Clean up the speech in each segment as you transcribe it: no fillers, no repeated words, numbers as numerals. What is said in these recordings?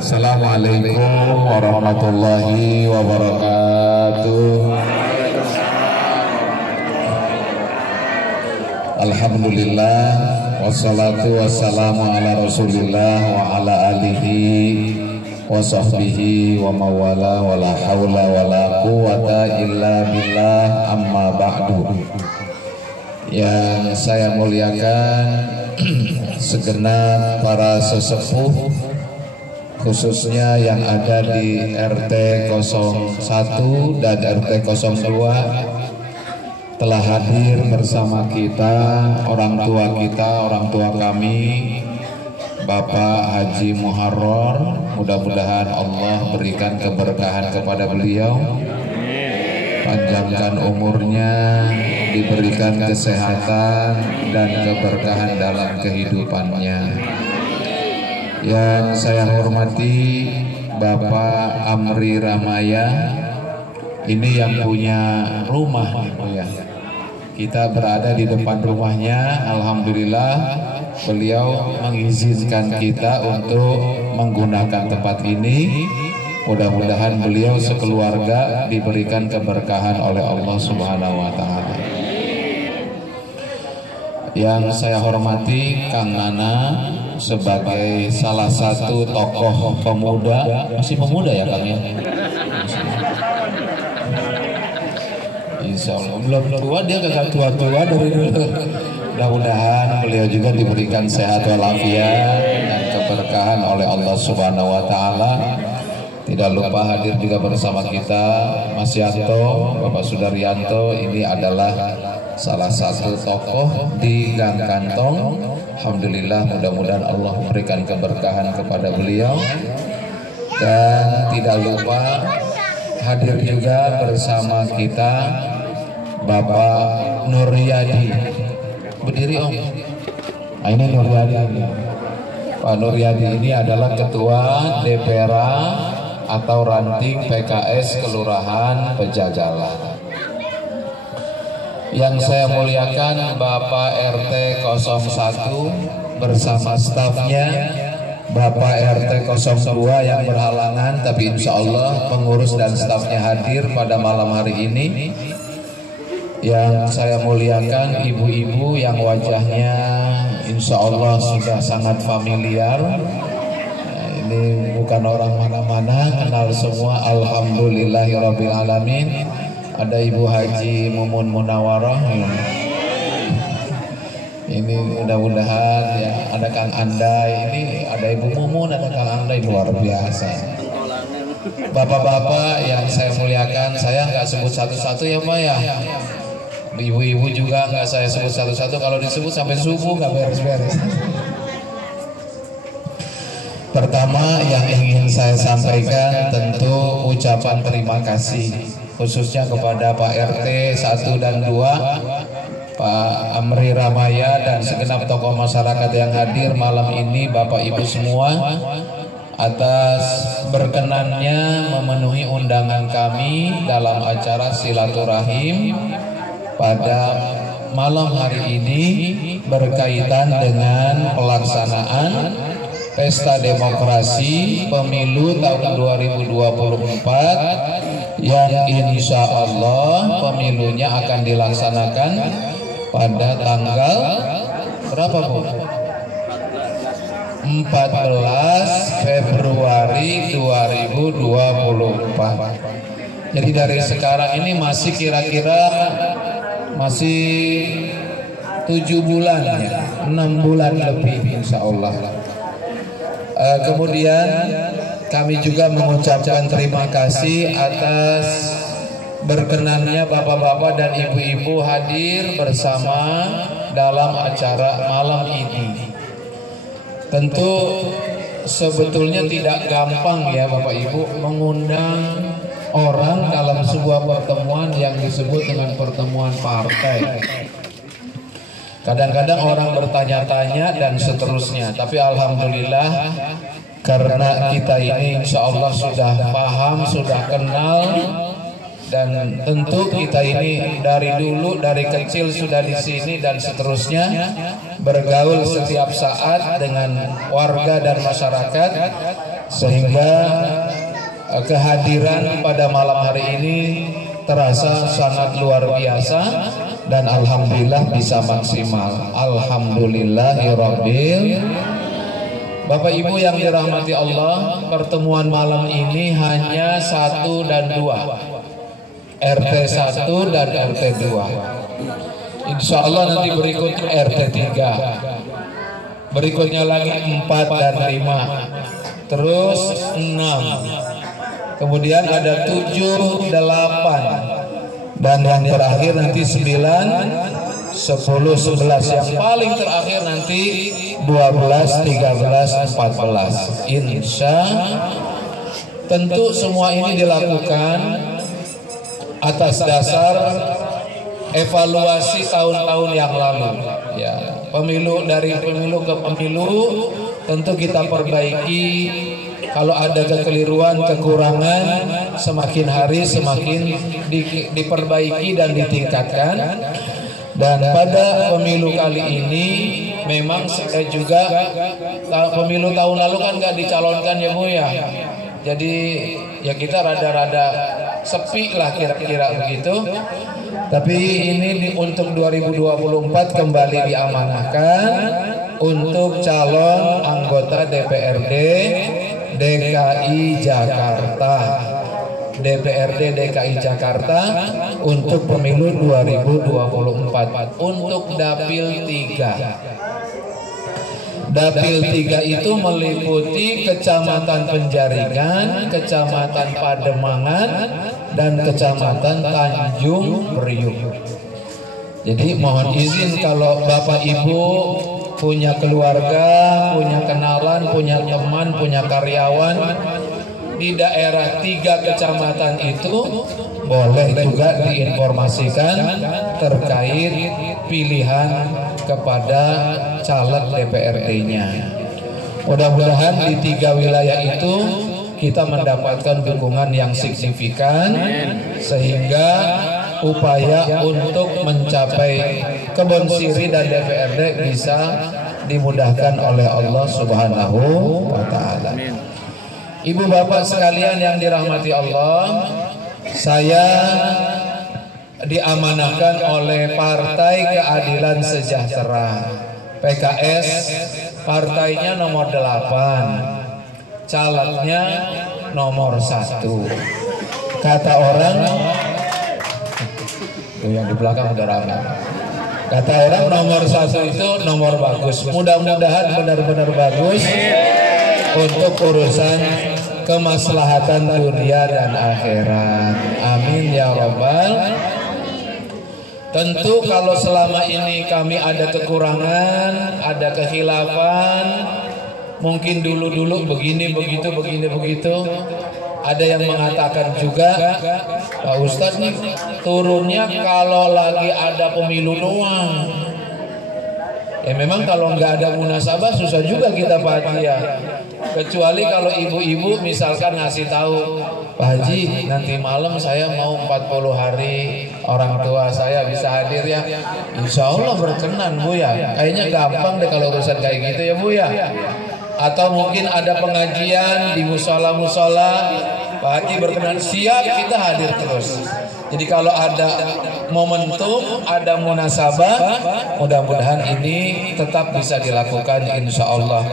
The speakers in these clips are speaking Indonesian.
Assalamualaikum warahmatullahi wabarakatuh. Alhamdulillah, wassalatu wassalamu ala rasulillah wa ala alihi wa sahbihi wa mawala wa la hawla wa la quwata illa billah, amma ba'du. Yang saya muliakan segenap para sesepuh, khususnya yang ada di RT 01 dan RT 02, telah hadir bersama kita, orang tua kami, Bapak Haji Muharrar. Mudah-mudahan Allah berikan keberkahan kepada beliau, panjangkan umurnya, diberikan kesehatan dan keberkahan dalam kehidupannya. Yang saya hormati Bapak Amri Ramaya, ini yang punya rumah ya. Kita berada di depan rumahnya. Alhamdulillah beliau mengizinkan kita untuk menggunakan tempat ini. Mudah-mudahan beliau sekeluarga diberikan keberkahan oleh Allah Subhanahu wa taala. Yang saya hormati Kang Nana sebagai salah satu tokoh pemuda, masih pemuda ya Kang ya? Insya Allah belum tua, dia kagak tua-tua dari dulu. Mudah-mudahan beliau juga diberikan sehat walafiat dan keberkahan oleh Allah Subhanahu wa taala. Tidak lupa hadir juga bersama kita Mas Yanto, Bapak Sudaryanto. Ini adalah salah satu tokoh di Gang Kantong. Alhamdulillah, mudah-mudahan Allah memberikan keberkahan kepada beliau. Dan tidak lupa hadir juga bersama kita Bapak Nuryadi. Berdiri Om. Ini Nuryadi. Pak Nuryadi ini adalah Ketua DPRA atau Ranting PKS Kelurahan Pejagalan. Yang saya muliakan Bapak RT 01 bersama stafnya, Bapak RT 02 yang berhalangan, tapi insya Allah pengurus dan stafnya hadir pada malam hari ini. Yang saya muliakan ibu-ibu yang wajahnya insya Allah sudah sangat familiar. Ini bukan orang mana-mana, kenal semua. Alhamdulillahirabbil alamin. Ada Ibu Haji Mumun Munawarah. Ini mudah-mudahan ya, ada Kang Andai, ini ada Ibu Mumun, ada Kang Andai, luar biasa. Bapak-bapak yang saya muliakan, saya nggak sebut satu-satu ya Pak ya. Ibu-ibu juga nggak saya sebut satu-satu, kalau disebut sampai subuh nggak beres-beres. Pertama yang ingin saya sampaikan tentu ucapan terima kasih khususnya kepada Pak RT 1 dan 2, Pak Amri Ramaya, dan segenap tokoh masyarakat yang hadir malam ini, Bapak Ibu semua, atas berkenannya memenuhi undangan kami dalam acara silaturahim pada malam hari ini berkaitan dengan pelaksanaan Pesta Demokrasi Pemilu tahun 2024 yang insya Allah pemilunya akan dilaksanakan pada tanggal berapa Bu? 14 Februari 2024. Jadi dari sekarang ini masih kira-kira masih 7 bulan ya, 6 bulan lebih insya Allah. Kemudian kami juga mengucapkan terima kasih atas berkenannya bapak-bapak dan ibu-ibu hadir bersama dalam acara malam ini. Tentu sebetulnya tidak gampang ya Bapak Ibu mengundang orang dalam sebuah pertemuan yang disebut dengan pertemuan partai. Kadang-kadang orang bertanya-tanya dan seterusnya, tapi alhamdulillah karena kita ini insya Allah sudah paham, sudah kenal, dan tentu kita ini dari dulu, dari kecil sudah di sini dan seterusnya, bergaul setiap saat dengan warga dan masyarakat. sehingga kehadiran pada malam hari ini terasa sangat luar biasa dan alhamdulillah bisa maksimal. Alhamdulillahirabbil. Bapak Ibu yang dirahmati Allah, pertemuan malam ini hanya 1 dan 2, RT 1 dan RT 2. Insya Allah nanti berikut RT 3, berikutnya lagi 4 dan 5, terus 6. Kemudian ada 7, 8, dan yang terakhir nanti 9, 10, 11. Yang paling terakhir nanti 12, 13, 14. Insya tentu semua ini dilakukan atas dasar evaluasi tahun-tahun yang lalu. Ya, dari pemilu ke pemilu tentu kita perbaiki. Kalau ada kekeliruan, kekurangan, semakin hari semakin diperbaiki dan ditingkatkan. Dan pada pemilu kali ini memang saya juga, pemilu tahun lalu kan nggak dicalonkan ya Bu ya. Jadi ya kita rada-rada sepi lah kira-kira begitu. Tapi ini untuk 2024 kembali diamanahkan untuk calon anggota DPRD DKI Jakarta, DPRD DKI Jakarta untuk pemilu 2024 untuk Dapil 3. Dapil 3 itu meliputi Kecamatan Penjaringan, Kecamatan Pademangan, dan Kecamatan Tanjung Priuk. Jadi mohon izin kalau Bapak Ibu punya keluarga, punya kenalan, punya teman, punya karyawan di daerah 3 kecamatan itu, boleh juga diinformasikan terkait pilihan kepada caleg DPRD-nya. Mudah-mudahan di 3 wilayah itu kita mendapatkan dukungan yang signifikan sehingga upaya untuk mencapai Kebon Siri dan DPRD bisa dimudahkan oleh Allah Subhanahu wa Ta'ala. Ibu bapak sekalian yang dirahmati Allah, saya diamanahkan oleh Partai Keadilan Sejahtera PKS, partainya nomor 8, calegnya nomor 1. Kata orang, yang di belakang udah ramai. Kata orang nomor 1 itu nomor bagus. Mudah-mudahan benar-benar bagus untuk urusan kemaslahatan dunia dan akhirat. Amin ya robbal. Tentu kalau selama ini kami ada kekurangan, ada kehilafan, mungkin dulu-dulu begini begitu, begini begitu. Ada yang mengatakan juga, Pak Ustadz nih turunnya kalau lagi ada pemilu doang. Ya memang kalau nggak ada munasabah susah juga kita Pak Haji ya. Kecuali kalau ibu-ibu misalkan ngasih tahu, Pak Haji nanti malam saya mau 40 hari orang tua saya bisa hadir ya. Insya Allah berkenan Bu ya. Kayaknya gampang deh kalau urusan kayak gitu ya Bu ya. Atau mungkin ada pengajian di musola-musola, Pak Haji berkenan, siap kita hadir terus. Jadi kalau ada momentum, ada munasabah, mudah-mudahan ini tetap bisa dilakukan insya Allah.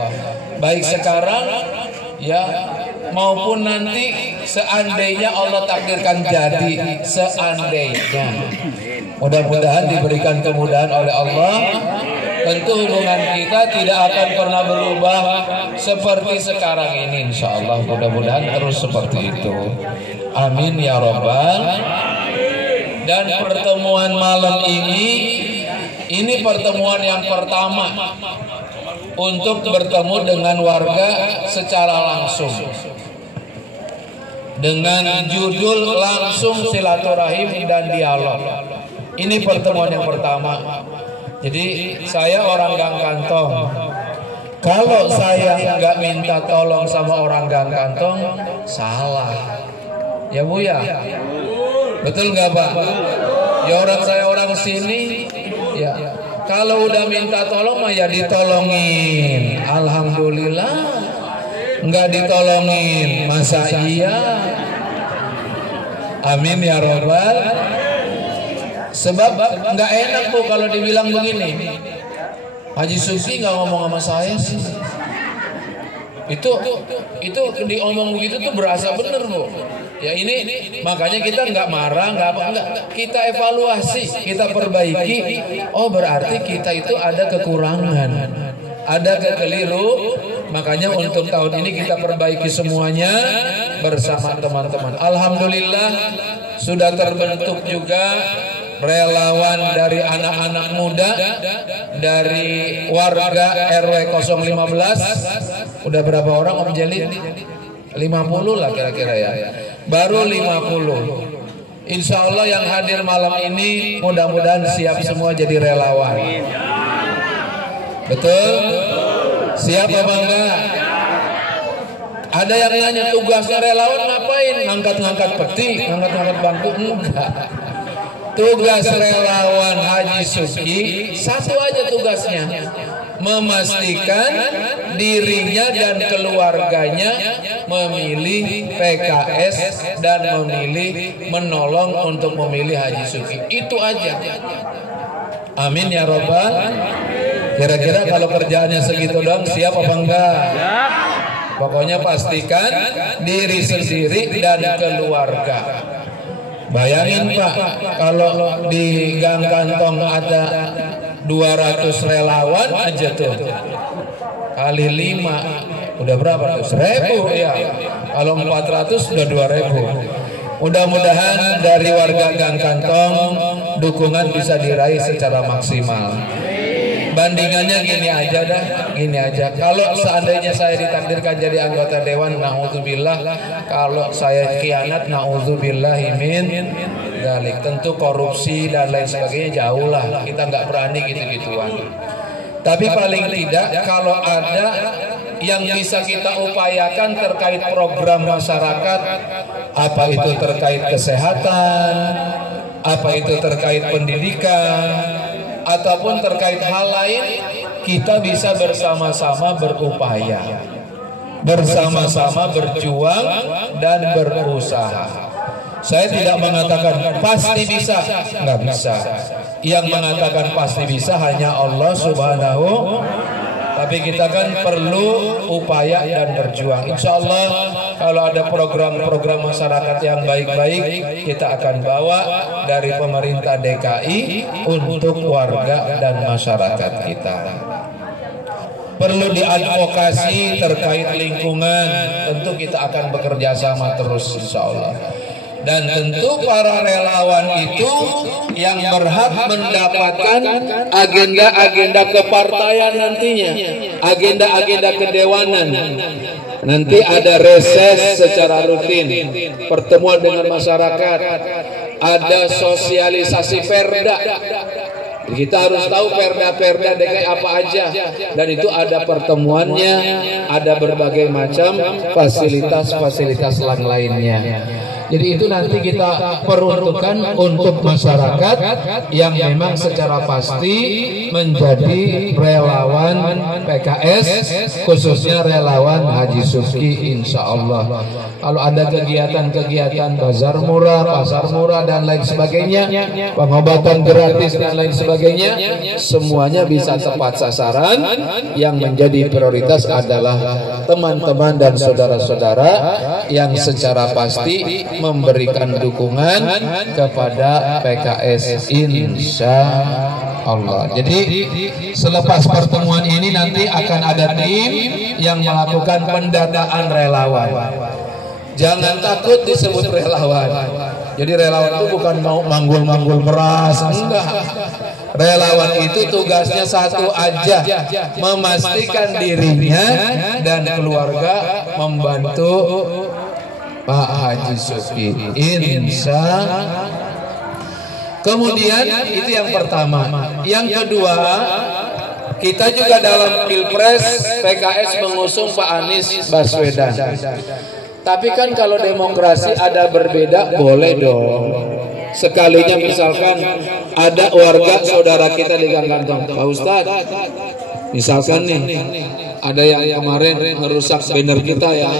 Baik sekarang ya maupun nanti seandainya Allah takdirkan jadi, seandainya. Mudah-mudahan diberikan kemudahan oleh Allah. Tentu hubungan kita tidak akan pernah berubah seperti sekarang ini insya Allah. Mudah-mudahan terus seperti itu. Amin ya robbal. Dan pertemuan malam ini pertemuan yang pertama untuk bertemu dengan warga secara langsung, dengan judul langsung silaturahim dan dialog. Ini pertemuan yang pertama. Jadi saya orang Gang Kantong. Kalau saya nggak minta tolong sama orang Gang Kantong, salah. Ya Bu ya, betul nggak Pak? Ya orang saya orang sini. Ya, kalau udah minta tolong mah ya ditolongin. Alhamdulillah. nggak ditolongin, masa iya? Amin ya robbal. Sebab nggak enak Bu kalau dibilang begini, Haji Suki nggak ngomong sama saya sih. Itu diomong begitu tuh berasa bener Bu. Ya ini makanya kita nggak marah, nggak kita evaluasi, kita perbaiki. Oh berarti kita itu ada kekurangan, ada kekeliru. Makanya untuk tahun ini kita perbaiki semuanya bersama teman-teman. Alhamdulillah sudah terbentuk juga relawan dari anak-anak muda, dari warga RW 015. Udah berapa orang Om Jelil? 50 lah kira-kira ya. Baru 50. Insya Allah yang hadir malam ini mudah-mudahan siap semua jadi relawan. Betul? Siap apa enggak? Ada yang nanya tugasnya relawan ngapain? Ngangkat-ngangkat peti, ngangkat-ngangkat bangku? Enggak. Tugas relawan Haji Suki satu aja tugasnya, memastikan dirinya dan keluarganya memilih PKS dan memilih menolong untuk memilih Haji Suki. Itu aja. Amin ya robbal. Kira-kira kalau kerjaannya segitu doang siap apa enggak? Pokoknya pastikan diri sendiri dan keluarga. Bayangin Pak, kalau di Gang Kantong ada 200 relawan aja tuh, kali 5 udah berapa tuh? 1000 ya. Kalau 400 udah 2000. Mudah-mudahan dari warga Gang Kantong dukungan bisa diraih secara maksimal. Bandingannya gini aja dah, gini aja. Kalau seandainya saya ditakdirkan jadi anggota dewan, naudzubillah. Kalau saya khianat, naudzubillahi min dzalik. Tentu korupsi dan lain sebagainya jauh lah. Kita nggak berani gitu-gituan. Tapi paling tidak kalau ada yang bisa kita upayakan terkait program masyarakat, apa itu terkait kesehatan, apa itu terkait pendidikan, ataupun terkait hal lain, kita bisa bersama-sama berupaya, bersama-sama berjuang dan berusaha. Saya tidak mengatakan pasti bisa, nggak bisa. Yang mengatakan pasti bisa hanya Allah Subhanahu. Tapi kita kan perlu upaya dan berjuang. Insya Allah kalau ada program-program masyarakat yang baik-baik, kita akan bawa dari pemerintah DKI untuk warga dan masyarakat kita. Perlu diadvokasi terkait lingkungan, tentu kita akan bekerja sama terus insya Allah. Dan tentu para relawan itu yang berhak mendapatkan agenda-agenda kepartaian nantinya, agenda-agenda kedewanan. Nanti ada reses secara rutin, pertemuan dengan masyarakat, ada sosialisasi perda. Kita harus tahu perda-perda DKI apa aja, dan itu ada pertemuannya, ada berbagai macam fasilitas-fasilitas lainnya. Jadi itu nanti kita peruntukkan untuk masyarakat yang memang secara pasti menjadi relawan PKS, khususnya relawan Haji Suki insya Allah. Kalau ada kegiatan-kegiatan bazar murah, pasar murah dan lain sebagainya, pengobatan gratis dan lain sebagainya, semuanya bisa tepat sasaran. Yang menjadi prioritas adalah teman-teman dan saudara-saudara yang secara pasti memberikan dukungan kepada PKS insya Allah. Jadi selepas pertemuan ini nanti akan ada tim yang melakukan pendataan relawan. Jangan takut disebut relawan. Jadi relawan itu bukan mau manggul-manggul beras, enggak. Relawan itu tugasnya satu aja, memastikan dirinya dan keluarga membantu Pak Haji Suki insya. Kemudian itu yang pertama. Yang kedua, kita juga dalam Pilpres PKS mengusung Pak Anies Baswedan. Tapi kan kalau demokrasi ada berbeda, boleh dong. Sekalinya misalkan ada warga saudara kita di Gang Kantong, Pak Ustadz, misalkan nih Ada yang kemarin merusak banner kita ya.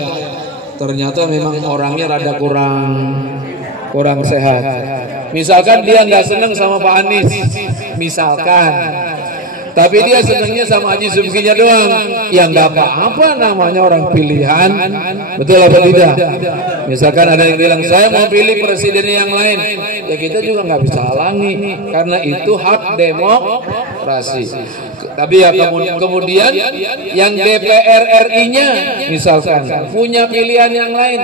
Ternyata memang orangnya rada kurang sehat. Misalkan dia nggak senang sama Pak Anies, misalkan, tapi dia senangnya sama Haji Subkinya doang. Ya nggak apa-apa, namanya orang pilihan, betul apa tidak? Misalkan ada yang bilang saya mau pilih presiden yang lain, ya kita juga nggak bisa halangi karena itu hak demokrasi. Tapi ya kemudian yang DPR RI-nya misalkan punya pilihan yang lain,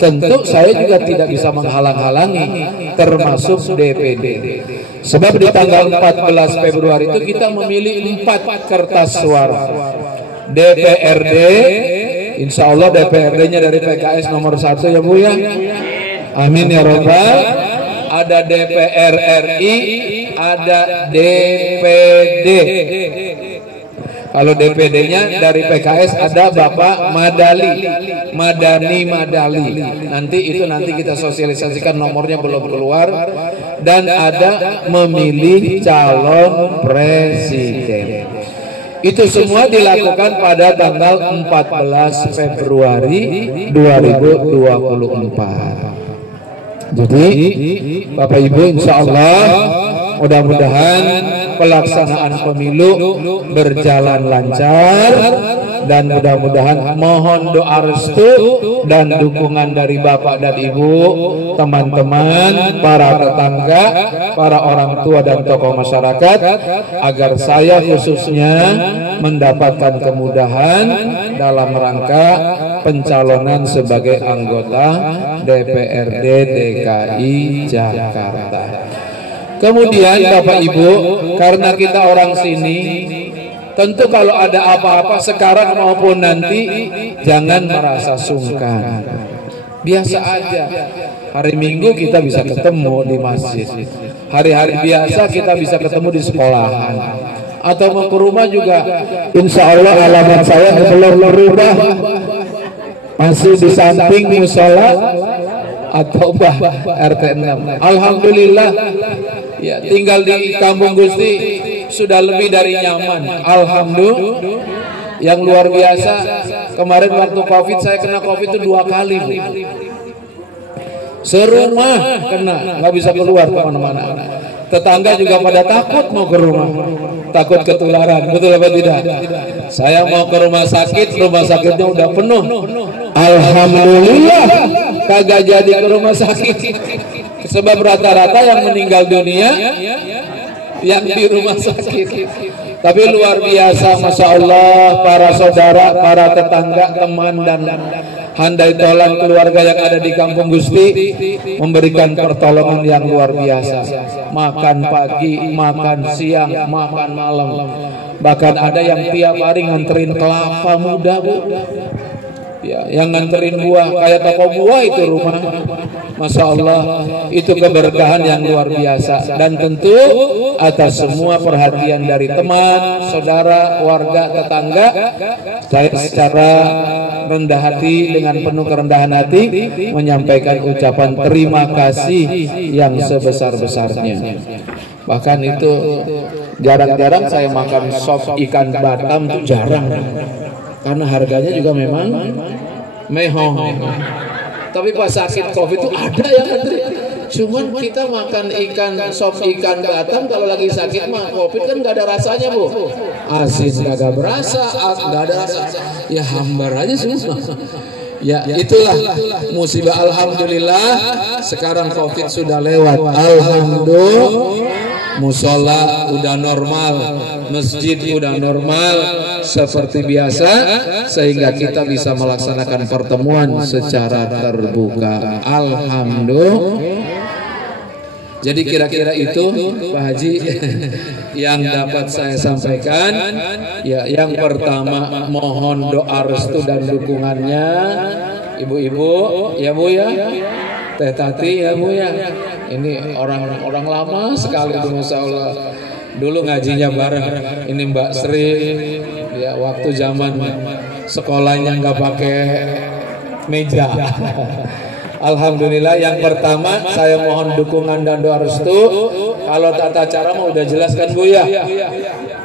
tentu saya juga tidak bisa menghalang-halangi, termasuk DPD. Sebab di tanggal 14 Februari itu kita memilih 4 kertas suara. DPRD, insya Allah DPRD-nya dari PKS nomor 1 ya Bu ya. Amin ya Rabbal. Ada DPR RI, ada DPD. Kalau DPD-nya dari PKS ada Bapak Madani Madali. Nanti kita sosialisasikan, nomornya belum keluar. Dan ada memilih calon presiden. Itu semua dilakukan pada tanggal 14 Februari 2024. Jadi Bapak Ibu, insya Allah mudah-mudahan pelaksanaan pemilu berjalan lancar, dan mudah-mudahan mohon doa restu dan dukungan dari Bapak dan Ibu, teman-teman, para tetangga, para orang tua dan tokoh masyarakat, agar saya khususnya mendapatkan kemudahan dalam rangka pencalonan sebagai anggota DPRD DKI Jakarta. Kemudian Bapak Ibu, karena kita orang sini, tentu kalau ada apa-apa sekarang maupun nanti, jangan merasa sungkan. Biasa aja. Hari Minggu kita bisa ketemu di masjid. Hari-hari biasa kita bisa ketemu di sekolahan. Atau mau ke rumah juga, insya Allah alamat saya belum berubah, masih di samping musola atau RT 6. Alhamdulillah, ya tinggal di Kampung Gusti sudah lebih dari nyaman. Alhamdulillah, yang luar biasa. Kemarin waktu COVID, saya kena COVID itu 2 kali, Bu. Serumah kena, nggak bisa keluar kemana-mana. Tetangga juga pada takut mau ke rumah, takut ketularan, betul apa tidak? Saya mau ke rumah sakitnya udah penuh. Alhamdulillah, kagak jadi ke rumah sakit. Sebab rata-rata yang meninggal dunia yang di rumah sakit. Tapi luar biasa, Masya Allah, para saudara, para tetangga, teman, dan handai tolan keluarga yang ada di Kampung Gusti memberikan pertolongan yang luar biasa. Makan pagi, makan siang, makan malam. Bahkan ada yang tiap hari nganterin kelapa muda, Bu. Ya, yang nganterin buah, kayak toko buah itu rumah. Masya Allah, itu keberkahan yang luar biasa. Dan tentu atas semua perhatian dari teman, saudara, warga, tetangga, saya secara rendah hati, dengan penuh kerendahan hati, menyampaikan ucapan terima kasih yang sebesar-besarnya. Bahkan itu jarang-jarang saya makan sop ikan Batam, itu jarang, karena harganya juga memang mehong. Tapi pas sakit COVID itu ada yang antri. Cuman kita makan sop ikan Batam kalau lagi sakit mah COVID kan nggak ada rasanya, Bu. Asin nggak berasa, nggak ada rasa. Ya hambar aja semua. Ya itulah musibah. Alhamdulillah sekarang COVID sudah lewat. Alhamdulillah, musola udah normal, masjid udah normal seperti biasa, sehingga kita bisa melaksanakan pertemuan secara terbuka. Alhamdulillah. Jadi kira-kira itu Pak Haji yang dapat saya sampaikan. Ya, yang pertama mohon doa restu dan dukungannya ibu-ibu, ya Bu ya, Teh Tati ya Bu ya. Ini orang lama sekali, Masya Allah. Dulu ngajinya bareng. Ini Mbak Sri, ya waktu zaman sekolahnya nggak pakai meja. Alhamdulillah, yang pertama saya mohon dukungan dan doa restu. Kalau tata cara mau udah jelaskan Bu ya.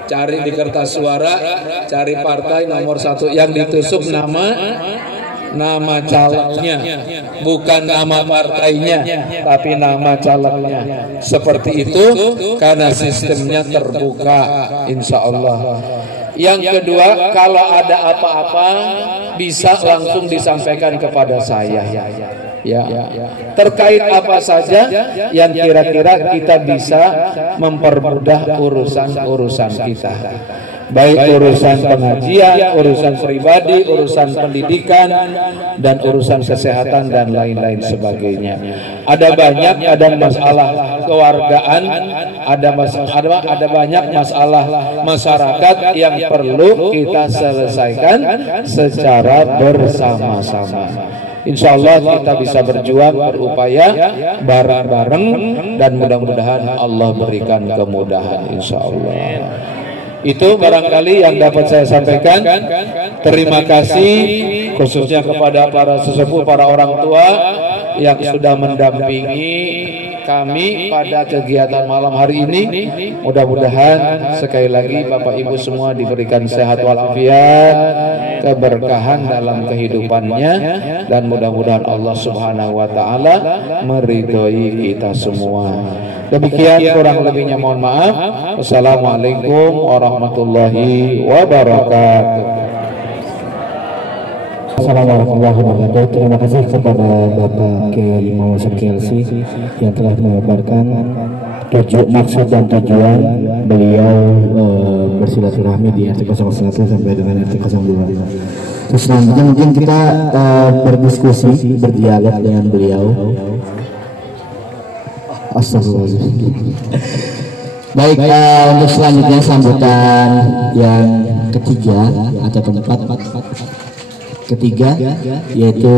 Cari di kertas suara, cari partai nomor 1 yang ditusuk nama calegnya, bukan nama partainya, tapi nama calegnya. Seperti itu karena sistemnya terbuka, insya Allah. Yang kedua, kalau ada apa-apa bisa langsung disampaikan kepada saya. Ya, terkait apa saja yang kira-kira kita bisa mempermudah urusan kita, baik urusan pengajian, urusan pribadi, urusan pendidikan, dan urusan kesehatan dan lain-lain sebagainya. Ada banyak, ada masalah kewargaan, ada banyak masalah masyarakat yang perlu kita selesaikan secara bersama-sama. Insya Allah kita bisa berjuang, berupaya bareng-bareng, dan mudah-mudahan Allah berikan kemudahan, insya Allah. Itu barangkali yang dapat saya sampaikan. Terima kasih khususnya kepada para sesepuh, para orang tua yang sudah mendampingi kami pada kegiatan malam hari ini. Mudah-mudahan sekali lagi Bapak Ibu semua diberikan sehat walafiat, keberkahan dalam kehidupannya, dan mudah-mudahan Allah Subhanahu wa taala meridhoi kita semua. Demikian, kurang lebihnya mohon maaf. Wassalamualaikum warahmatullahi wabarakatuh. Assalamualaikum warahmatullahi wabarakatuh. Terima kasih kepada Bapak Kiai Muhammad Kelsi yang telah mengabarkan maksud dan tujuan beliau bersilaturahmi di RT 01 sampai dengan RT 02. Terus selanjutnya mungkin kita berdiskusi, berdialog dengan beliau. Astagfirullahaladzim. Baik, untuk selanjutnya sambutan yang ketiga atau keempat, ketiga, yaitu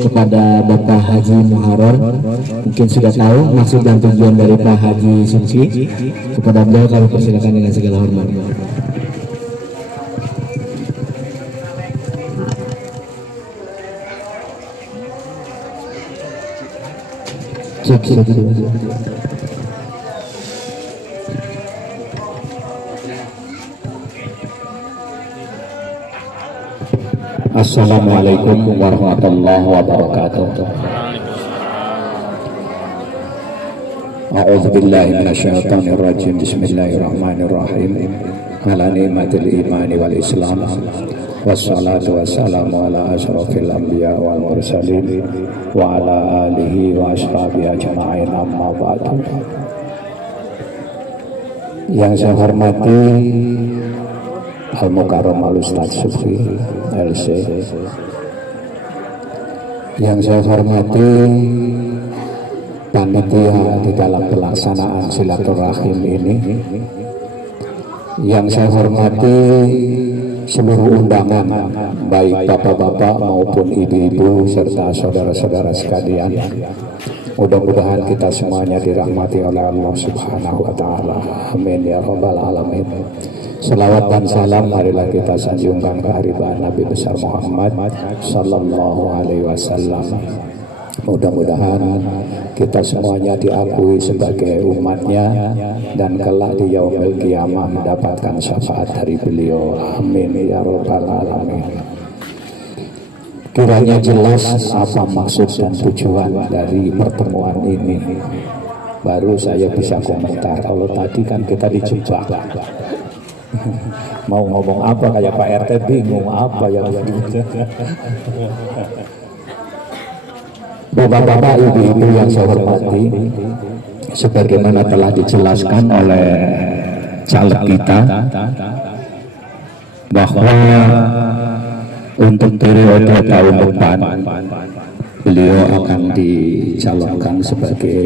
kepada Bapak Haji Muharrar. Mungkin sudah tahu maksud dan tujuan dari Pak Haji Suci. Kepada beliau kami persilakan dengan segala hormat. Assalamualaikum warahmatullahi wabarakatuh. A'udzu billahi minasyaitonir rajim. Bismillahirrahmanirrahim. Ala ni'matil imani wal islam. Wassalatu wassalamu ala asyrafil anbiya wal mursalin wa ala alihi wa ashabihi ajma'in, amma ba'du. Yang saya hormati Al-Mukarram Al-Ustadz Sufi LC, yang saya hormati panitia di dalam pelaksanaan silaturahim ini, yang saya hormati seluruh undangan, baik bapak-bapak maupun ibu-ibu serta saudara-saudara sekalian. Mudah-mudahan kita semuanya dirahmati oleh Allah Subhanahu wa taala. Amin ya rabbal alamin. Salawat dan salam marilah kita sanjungkan ke haribaan Nabi besar Muhammad sallallahu alaihi wasallam. Mudah-mudahan kita semuanya diakui sebagai umatnya dan kelak di yaumil qiyamah mendapatkan syafaat dari beliau. Amin ya rabbal alamin. Kiranya jelas apa maksud dan tujuan dari pertemuan ini, baru saya bisa komentar. Kalau tadi kan kita dijebak, mau ngomong apa kayak Pak RT bingung apa yang Bapak-bapak, ibu-ibu yang saya hormati, sebagaimana telah dijelaskan oleh caleg kita bahwa untuk periode tahun depan beliau akan dicalonkan sebagai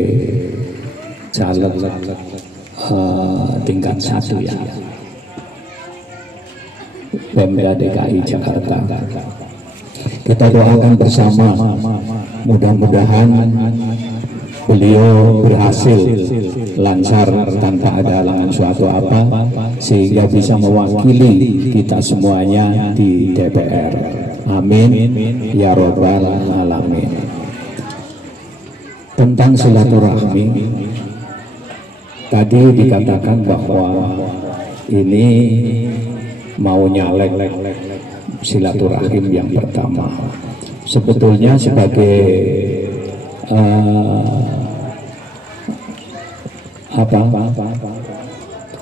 caleg tingkat 1 ya, Pemda DKI Jakarta. Kita doakan bersama, mudah-mudahan beliau berhasil lancar tanpa ada halangan suatu apa, sehingga bisa mewakili kita semuanya di DPR. Amin ya robbal alamin. Tentang silaturahmi, tadi dikatakan bahwa ini mau nyalek silaturahim yang pertama. Sebetulnya sebagai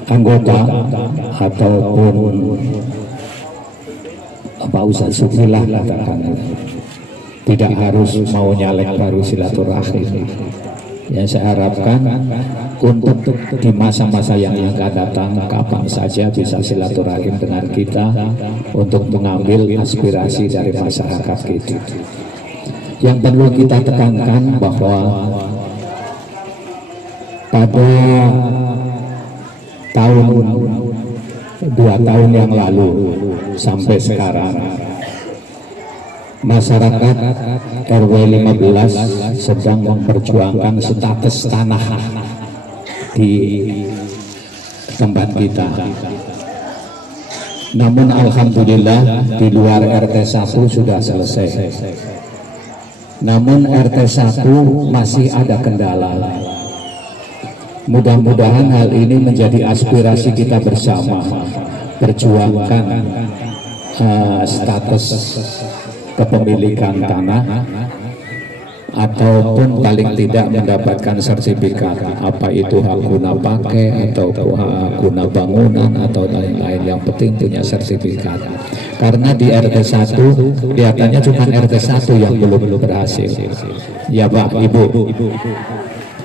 anggota ataupun Ustaz Sufilah katakan, tidak harus mau nyalek baru silaturahim. Yang saya harapkan untuk di masa-masa yang akan datang, kapan saja bisa silaturahim dengan kita untuk mengambil aspirasi dari masyarakat kita. Yang perlu kita tekankan bahwa pada dua tahun yang lalu sampai sekarang, masyarakat RW 15 sedang memperjuangkan status tanah di tempat kita. Namun alhamdulillah di luar RT 1 sudah selesai. Namun RT 1 masih ada kendala. Mudah-mudahan hal ini menjadi aspirasi kita bersama, perjuangkan status kepemilikan tanah ataupun paling tidak mendapatkan sertifikat, apa itu hak guna pakai atau hak guna bangunan atau lain-lain, yang penting punya sertifikat. Karena di RT 1 kelihatannya cuma RT 1 yang belum berhasil. Ya Pak, Ibu,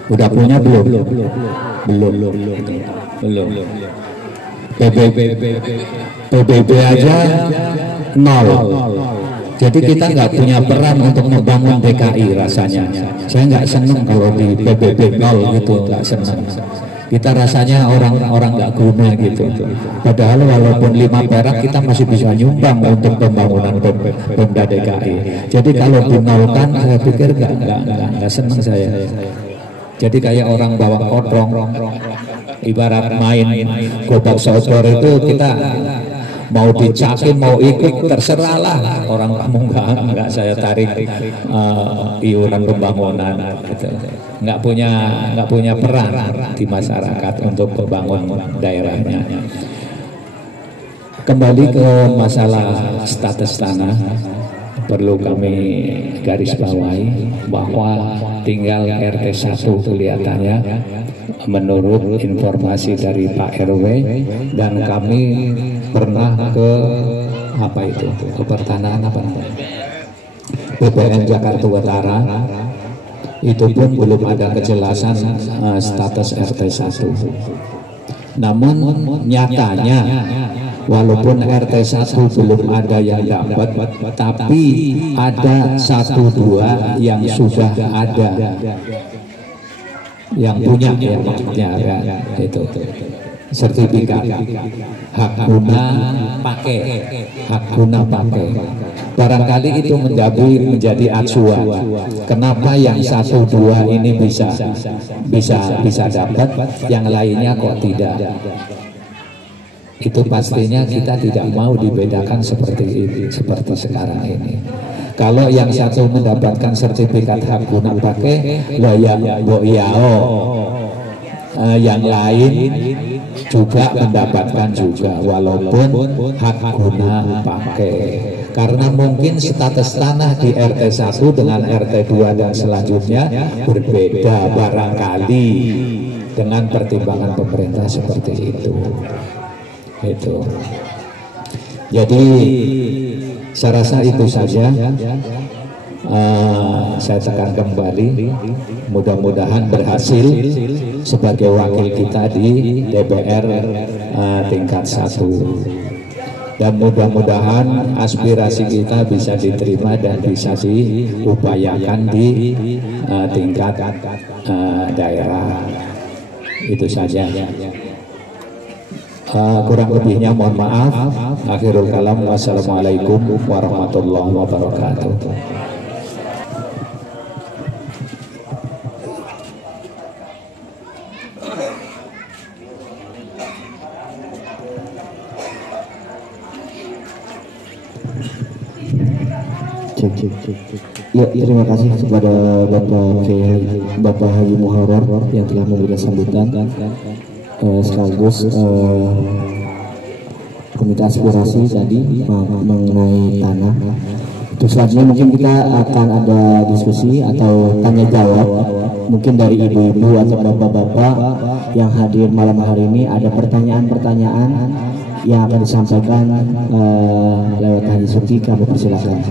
udah punya belum? Belum. PBB aja 0. Jadi kita nggak punya peran untuk membangun DKI rasanya. Saya nggak senang kalau di PBB 0 gitu, nggak senang. Kita rasanya orang nggak guna gitu. Padahal walaupun 5 perak kita masih bisa nyumbang untuk pembangunan Pemda DKI. Jadi kalau dinolkan, saya pikir nggak senang saya. Jadi kayak orang bawa kodrong, ibarat main gobak sodor itu, kita mau dicakin mau ikut terserah lah, orang kamu nggak saya tarik iuran pembangunan gitu. nggak punya peran di masyarakat untuk membangun daerahnya. Kembali ke masalah status tanah, perlu kami garis bawahi bahwa tinggal RT 1 kelihatannya menurut informasi dari Pak RW, dan kami pernah ke ke pertanahan BPN Jakarta Utara, itu pun belum ada kejelasan status RT 1. Namun nyatanya walaupun RT 1 belum ada yang dapat, tapi ada 1-2 yang sudah ada, yang punya ya, maksudnya ya, itu sertifikat hak guna pakai, barangkali itu menjadi acuan. Kenapa yang 1-2 ini bisa dapat, yang lainnya kok tidak? Itu pastinya kita tidak mau dibedakan seperti sekarang ini. Kalau yang satu mendapatkan sertifikat hak guna pakai, loh ya yang lain juga mendapatkan juga walaupun hak guna pakai. Karena mungkin status tanah di RT 1 dengan RT 2 dan selanjutnya berbeda barangkali, dengan pertimbangan pemerintah seperti itu. Jadi saya rasa itu saja. Saya tekan kembali, mudah-mudahan berhasil sebagai wakil kita di DPR tingkat 1, dan mudah-mudahan aspirasi kita bisa diterima dan bisa diupayakan di tingkat daerah. Itu saja. Kurang lebihnya mohon maaf. Akhirul kalam, wassalamualaikum warahmatullahi wabarakatuh. Ya, terima kasih kepada Bapak Haji Muharrar yang telah memberikan sambutan, sekaligus komite aspirasi tadi mengenai tanah. Itu selanjutnya mungkin kita akan ada diskusi atau tanya jawab, mungkin dari ibu-ibu atau bapak-bapak yang hadir malam hari ini. Ada pertanyaan-pertanyaan yang akan disampaikan lewat Haji Suki, kami persilakan.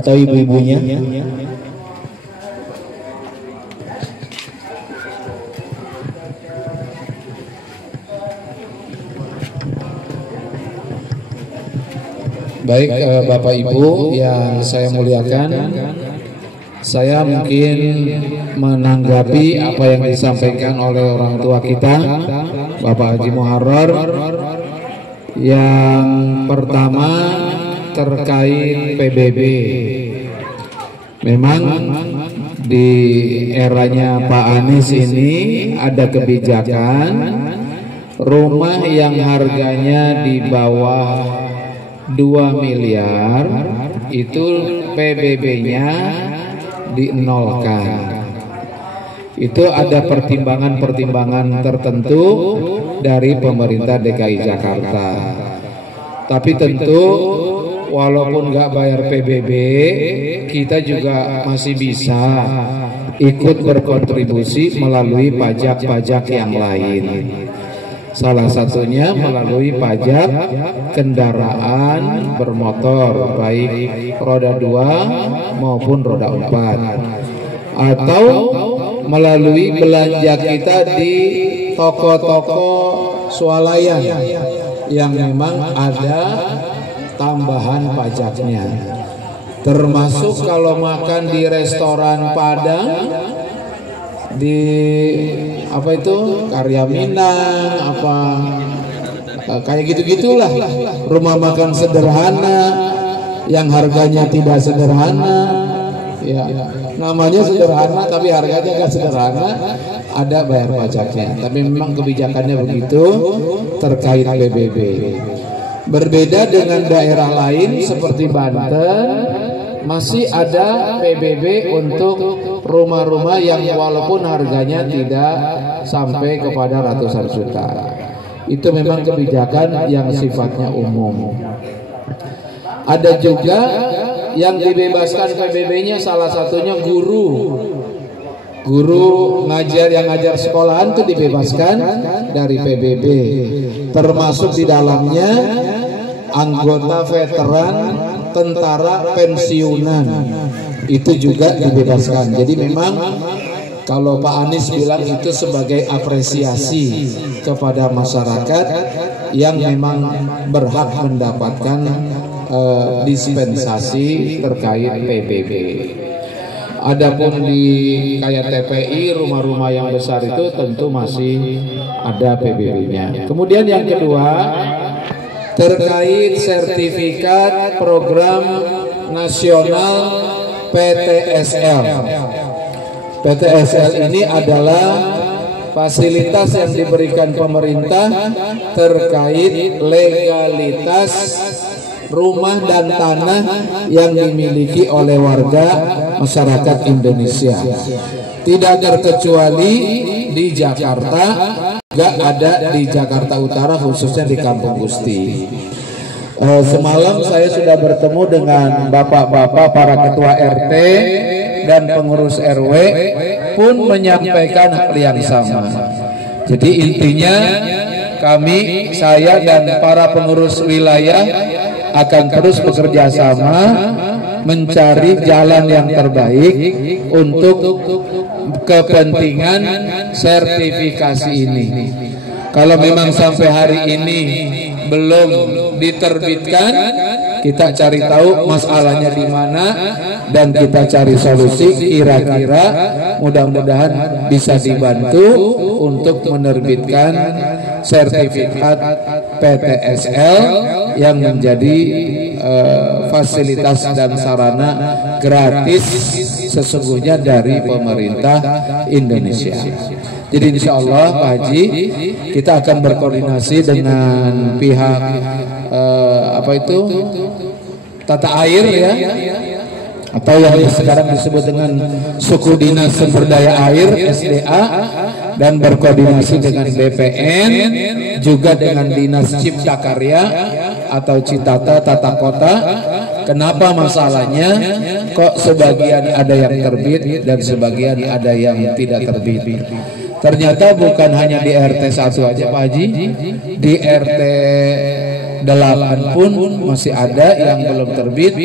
Atau ibu-ibunya. Baik, Bapak Ibu yang saya muliakan, saya mungkin menanggapi apa yang disampaikan oleh orang tua kita, Bapak Haji Muharrar. Yang pertama terkait PBB. Memang di eranya Pak Anies ini ada kebijakan rumah yang harganya di bawah 2 miliar itu PBB-nya dinolkan. Itu ada pertimbangan-pertimbangan tertentu dari pemerintah DKI Jakarta. Tapi tentu walaupun nggak bayar PBB, kita juga masih bisa ikut berkontribusi melalui pajak-pajak yang lain. Salah satunya melalui pajak kendaraan bermotor, baik roda 2 maupun roda 4, atau melalui belanja kita di toko-toko swalayan yang memang ada tambahan pajaknya. Termasuk kalau makan di restoran Padang, di apa itu Karya Minang, apa kayak gitu-gitulah, rumah makan sederhana yang harganya tidak sederhana, ya namanya sederhana tapi harganya nggak sederhana, ada bayar pajaknya. Tapi memang kebijakannya begitu terkait PBB. Berbeda dengan daerah lain seperti Banten, masih ada PBB untuk rumah-rumah yang walaupun harganya tidak sampai kepada ratusan juta. Itu memang kebijakan yang sifatnya umum. Ada juga yang dibebaskan PBB-nya, salah satunya guru ngajar, yang ngajar sekolahan itu dibebaskan dari PBB, termasuk di dalamnya anggota veteran, tentara pensiunan, itu juga dibebaskan. Jadi memang kalau Pak Anies bilang itu sebagai apresiasi kepada masyarakat yang memang berhak mendapatkan dispensasi terkait PBB. Adapun di kayak TPI, rumah-rumah yang besar itu tentu masih ada PBB-nya. Kemudian yang kedua terkait sertifikat program nasional PTSL. PTSL ini adalah fasilitas yang diberikan pemerintah terkait legalitas rumah dan tanah yang dimiliki oleh warga masyarakat Indonesia. Tidak terkecuali di Jakarta, juga ada di Jakarta Utara, khususnya di Kampung Gusti. Semalam saya sudah bertemu dengan bapak-bapak para ketua RT dan pengurus RW pun menyampaikan hal yang sama. Jadi intinya kami, saya dan para pengurus wilayah akan terus bekerja sama mencari jalan yang terbaik untuk kepentingan sertifikasi ini. Kalau memang sampai hari ini belum diterbitkan, kita cari tahu masalahnya di mana dan kita cari solusi. Kira-kira mudah-mudahan bisa dibantu untuk menerbitkan sertifikat PTSL yang menjadi fasilitas dan sarana gratis sesungguhnya dari pemerintah Indonesia. Jadi insya Allah Pak Haji, kita akan berkoordinasi dengan pihak apa itu tata air ya, atau yang sekarang disebut dengan suku dinas sumber daya air SDA, dan berkoordinasi dengan BPN juga dengan dinas Cipta Karya atau Citata Tata Kota. Kenapa masalahnya kok sebagian ada yang terbit dan sebagian ada yang tidak terbit? Ternyata bukan hanya di RT 1 aja Pak Haji, di RT 8 pun masih ada yang belum terbit,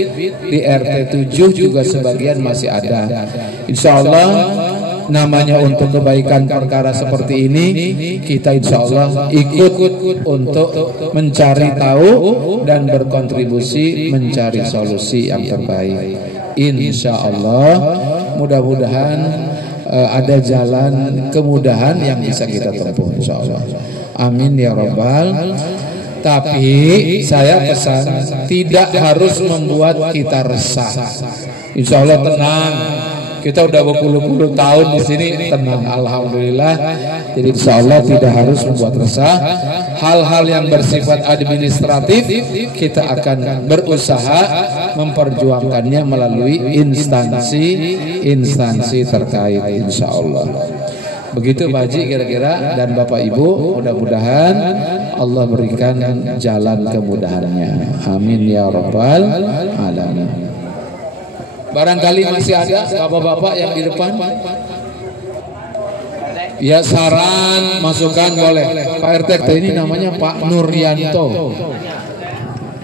di RT 7 juga sebagian masih ada. Insya Allah namanya untuk kebaikan perkara seperti ini, kita insya Allah ikut untuk mencari tahu dan berkontribusi mencari solusi yang terbaik. Insya Allah mudah-mudahan ada jalan kemudahan yang bisa kita tempuh insya Allah. Amin ya Rabbal. Tapi saya pesan tidak harus membuat kita resah. Insya Allah tenang. Kita udah berpuluh-puluh tahun di sini, tenang, alhamdulillah. Jadi insya Allah tidak harus membuat resah. Hal-hal yang bersifat administratif kita akan berusaha memperjuangkannya melalui instansi terkait insya Allah. Begitu Pak Haji kira-kira, dan Bapak Ibu, mudah-mudahan Allah berikan jalan kemudahannya. Amin ya Rabbal alamin. Barangkali masih ada bapak-bapak yang di depan. Ya, saran, masukan boleh. Pak RT ini namanya Pak Nuryanto.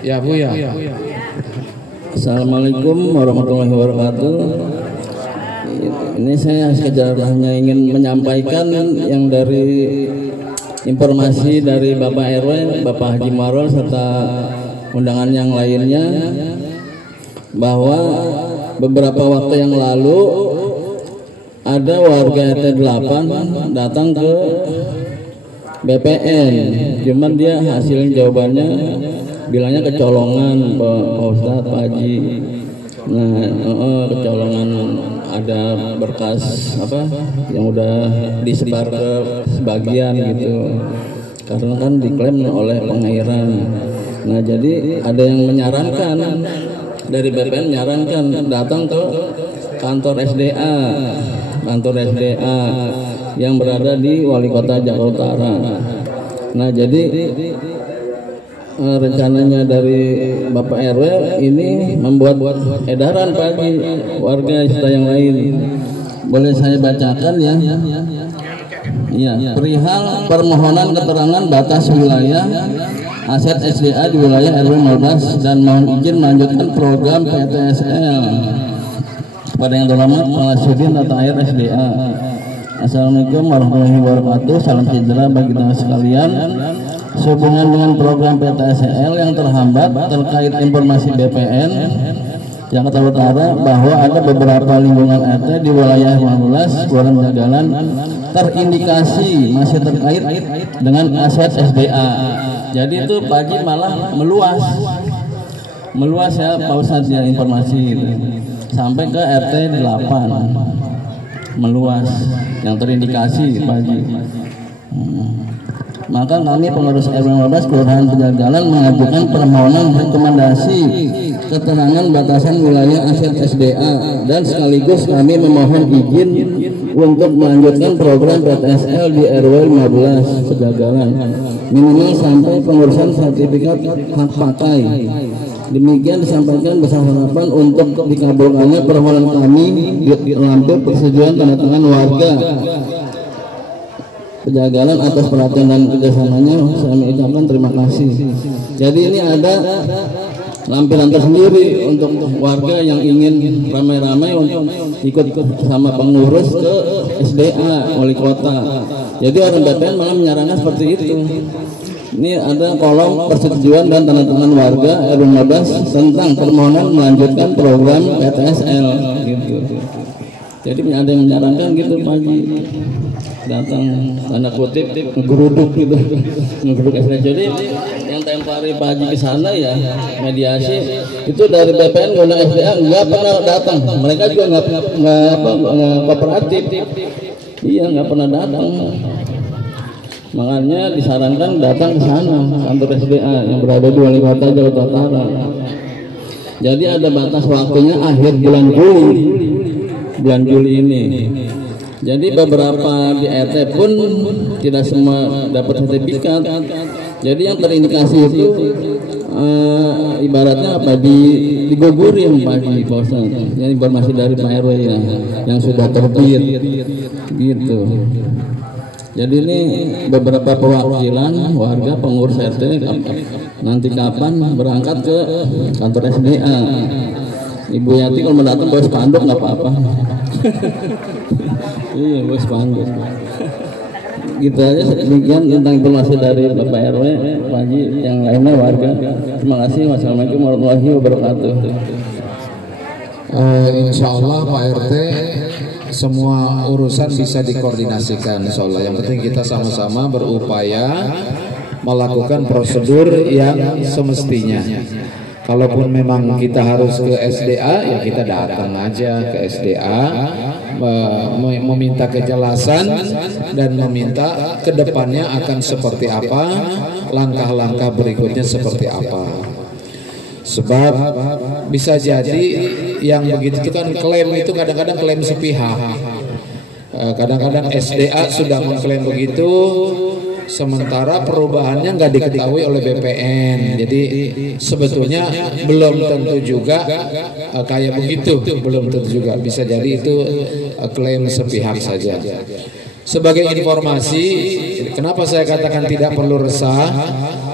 Ya Bu ya. Assalamualaikum warahmatullahi wabarakatuh. Ini saya sekedar hanya ingin menyampaikan yang dari informasi dari Bapak RW, Bapak Haji Marol serta undangan yang lainnya, bahwa beberapa waktu yang lalu ada warga RT 8 datang ke BPN, cuman dia hasil jawabannya bilangnya kecolongan Pak Ustadz, Pak Haji. Nah, kecolongan, ada berkas apa yang udah disebar ke sebagian gitu, karena kan diklaim oleh pengairan. Nah, jadi ada yang menyarankan dari BPN, menyarankan datang ke kantor SDA yang berada di Wali Kota Jakarta Utara. Nah, jadi rencananya dari Bapak RW ini membuat edaran bagi warga serta yang lain. Boleh saya bacakan ya? Iya, perihal permohonan keterangan batas wilayah aset SDA di wilayah RW 15 dan mohon izin melanjutkan program PTSL kepada yang terhormat Kepala Sudin Tata Air SDA. Assalamualaikum warahmatullahi wabarakatuh. Salam sejahtera bagi kita sekalian. Sehubungan dengan program PTSL yang terhambat terkait informasi BPN Jakarta Utara bahwa ada beberapa lingkungan RT di wilayah 15 Kelurahan Jagalan terindikasi masih terkait dengan aset SDA. Jadi itu pagi malah meluas ya Pak Ustadz ya, informasi itu sampai ke RT 8 meluas yang terindikasi pagi. Maka kami pengurus RW 15 Kelurahan Penjagalan mengajukan permohonan rekomendasi keterangan batasan wilayah aset SDA, dan sekaligus kami memohon izin untuk melanjutkan program PTSL di RW 15 Penjagalan minimal sampai pengurusan sertifikat hak pakai. Demikian disampaikan besar harapan untuk dikabulkannya permohonan kami dilampir persetujuan tanda tangan warga Penjagalan atas perhatian dan kerjasamanya. Saya mengucapkan terima kasih. Jadi ini ada lampiran tersendiri untuk warga yang ingin ramai-ramai untuk ikut sama pengurus ke SDA Wali Kota. Jadi orang BPN malah menyarankan seperti itu. Ini ada kolom persetujuan dan tanda tangan warga RW 15 tentang permohonan melanjutkan program PTSL gitu. Jadi ada yang menyarankan gitu pagi datang tanda kutip ngegeruduk gitu, ngegeruduk SDA. Jadi yang tempo hari pagi ke sana ya mediasi itu dari BPN guna SDA nggak pernah datang. Mereka juga nggak kooperatif. Iya, nggak pernah datang. Makanya disarankan datang ke sana kantor SDA yang berada di Wali Kota Jakarta Utara. Jadi ada batas waktunya akhir bulan Juli ini. Jadi beberapa di RT pun tidak semua dapat sertifikat. Jadi yang terindikasi itu ibaratnya apa digugurin pagi bosan. Jadi informasi dari Pak RW ya, yang sudah terbit gitu. Jadi ini beberapa perwakilan warga pengurus RT nanti kapan berangkat ke kantor SDA. Ibu Yati kalau mau datang bawa spanduk nggak apa-apa. Iya, bawa spanduk. Gitu aja, demikian tentang informasi dari Bapak RW, Pak Haji, yang lainnya warga. Terima kasih. Wassalamualaikum warahmatullahi wabarakatuh. Insya Allah Pak RT semua urusan bisa dikoordinasikan. Insya Allah yang penting kita sama-sama berupaya melakukan prosedur yang semestinya. Kalaupun memang kita harus ke SDA, ya kita datang aja ke SDA, meminta kejelasan dan meminta kedepannya akan seperti apa, langkah-langkah berikutnya seperti apa. Sebab bisa jadi yang begitu itu kan klaim itu kadang-kadang klaim sepihak. Kadang-kadang SDA sudah mengklaim begitu, sementara perubahannya nggak diketahui oleh BPN. Jadi sebetulnya belum tentu juga kayak begitu, belum tentu juga. Bisa jadi itu klaim sepihak saja. Sebagai informasi, kenapa saya katakan tidak perlu resah?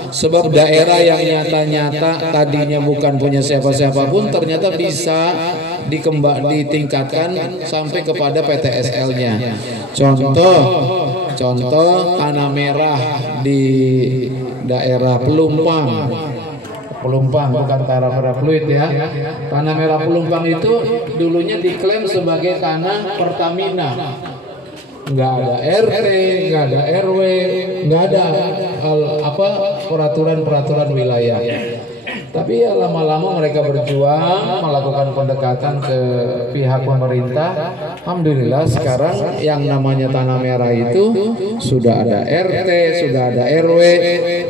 Sebab daerah yang nyata-nyata tadinya bukan punya siapa-siapa pun ternyata bisa ditingkatkan sampai kepada PTSL-nya. Contoh tanah merah di daerah Pelumpang bukan tanah merah Pluit ya. Tanah merah Pelumpang itu dulunya diklaim sebagai tanah Pertamina. Nggak ada RT, nggak ada RW, nggak ada peraturan wilayah. Tapi ya lama-lama mereka berjuang melakukan pendekatan ke pihak pemerintah. Alhamdulillah sekarang yang namanya tanah merah itu sudah ada RT, sudah ada RW,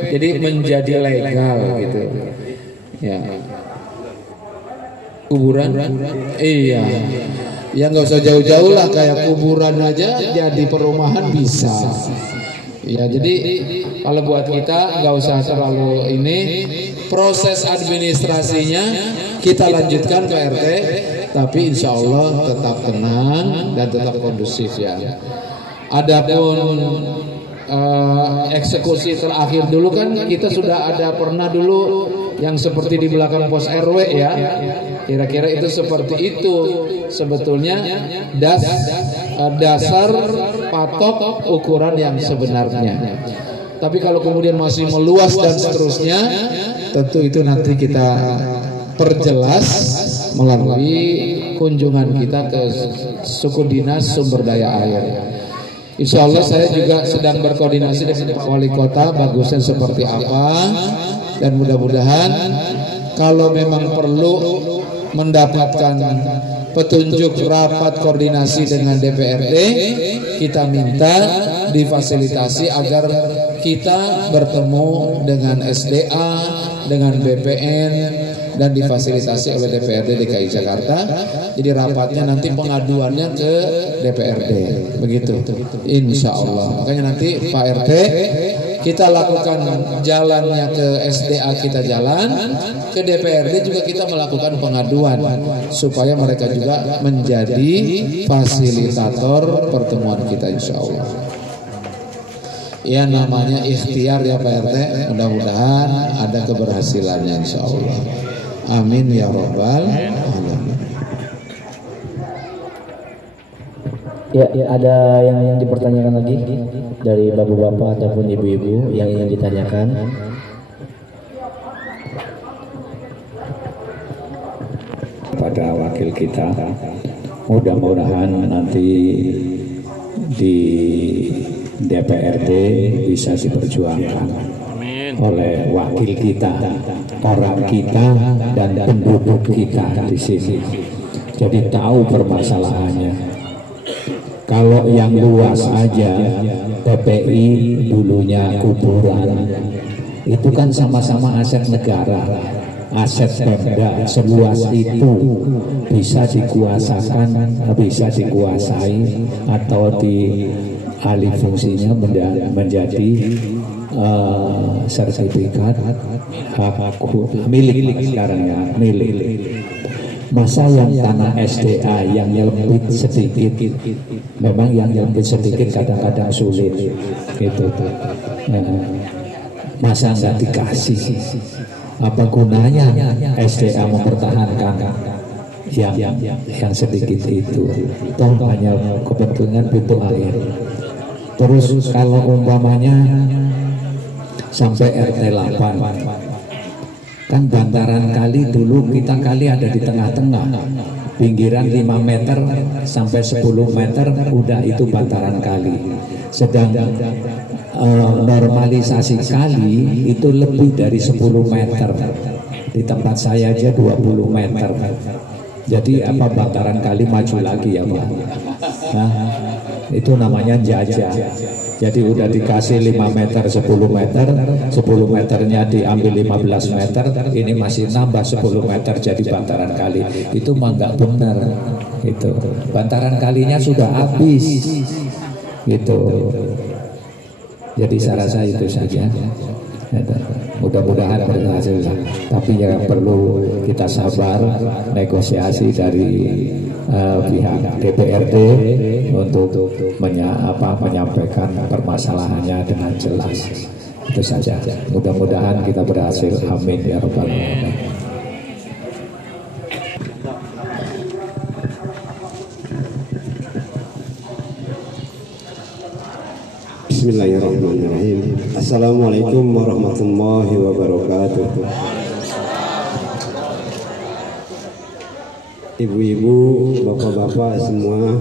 jadi menjadi legal gitu. Ya. Kuburan? Iya. Ya nggak usah jauh-jauh lah, kayak kuburan aja jadi perumahan bisa. Ya jadi kalau buat kita nggak usah terlalu ini, proses administrasinya kita lanjutkan ke RT, tapi insya Allah tetap tenang dan tetap kondusif ya. Adapun eksekusi terakhir dulu kan kita sudah ada pernah dulu yang seperti di belakang pos RW ya. Kira-kira itu seperti itu sebetulnya dasar patok ukuran yang sebenarnya. Tapi kalau kemudian masih meluas dan seterusnya, tentu itu nanti kita perjelas melalui kunjungan kita ke suku dinas sumber daya air. Insya Allah saya juga sedang berkoordinasi dengan Pak Wali Kota bagusnya seperti apa, dan mudah-mudahan kalau memang perlu mendapatkan petunjuk rapat koordinasi dengan DPRD, kita minta difasilitasi agar kita bertemu dengan SDA, dengan BPN, dan difasilitasi oleh DPRD DKI Jakarta. Jadi rapatnya nanti pengaduannya ke DPRD, begitu. Insya Allah. Makanya nanti Pak RT kita lakukan jalannya ke SDA, kita jalan ke DPRD juga kita melakukan pengaduan supaya mereka juga menjadi fasilitator pertemuan kita insya Allah. Ya namanya ikhtiar ya Pak RT, mudah-mudahan ada keberhasilannya insya Allah. Amin ya Rabbal alamin. Ya, ada yang dipertanyakan lagi dari bapak-bapak ataupun ibu-ibu yang ingin ditanyakan. Pada wakil kita, mudah-mudahan nanti di DPRD bisa diperjuangkan oleh wakil kita, orang kita dan penduduk kita di sini. Jadi tahu permasalahannya. Kalau yang luas aja, TPI dulunya kuburan, itu kan sama-sama aset negara. aset Pemda seluas itu bisa dikuasakan, bisa dikuasai atau dialih fungsinya menjadi sertifikat hak milik sekarang ya, milik. Masa yang tanah SDA yang nyelempit sedikit, memang yang nyelempit sedikit kadang-kadang sulit gitu. Masa nggak dikasih, apa gunanya SDA mempertahankan yang sedikit itu? Toh hanya kepentingan pintu air. Terus kalau umpamanya sampai RT 8, kan bantaran kali dulu kita kali ada di tengah-tengah, pinggiran 5 meter sampai 10 meter udah itu bantaran kali. Sedangkan normalisasi kali itu lebih dari 10 meter. Di tempat saya aja 20 meter. Jadi apa bantaran kali maju lagi ya Pak? Nah, itu namanya jajah. Jadi udah dikasih 5 meter, 10 meter, 10 meternya diambil 15 meter, ini masih nambah 10 meter jadi bantaran kali. Itu mah nggak benar. Itu bantaran kalinya sudah habis. Gitu. Jadi saya rasa itu saja. Mudah-mudahan berhasil. Tapi ya perlu kita sabar, negosiasi dari pihak DPRD untuk menyampaikan permasalahannya dengan jelas. Itu saja. Mudah-mudahan kita berhasil. Amin ya rabbal alamin. Bismillahirrahmanirrahim. Assalamualaikum warahmatullahi wabarakatuh. Ibu-ibu, bapak-bapak semua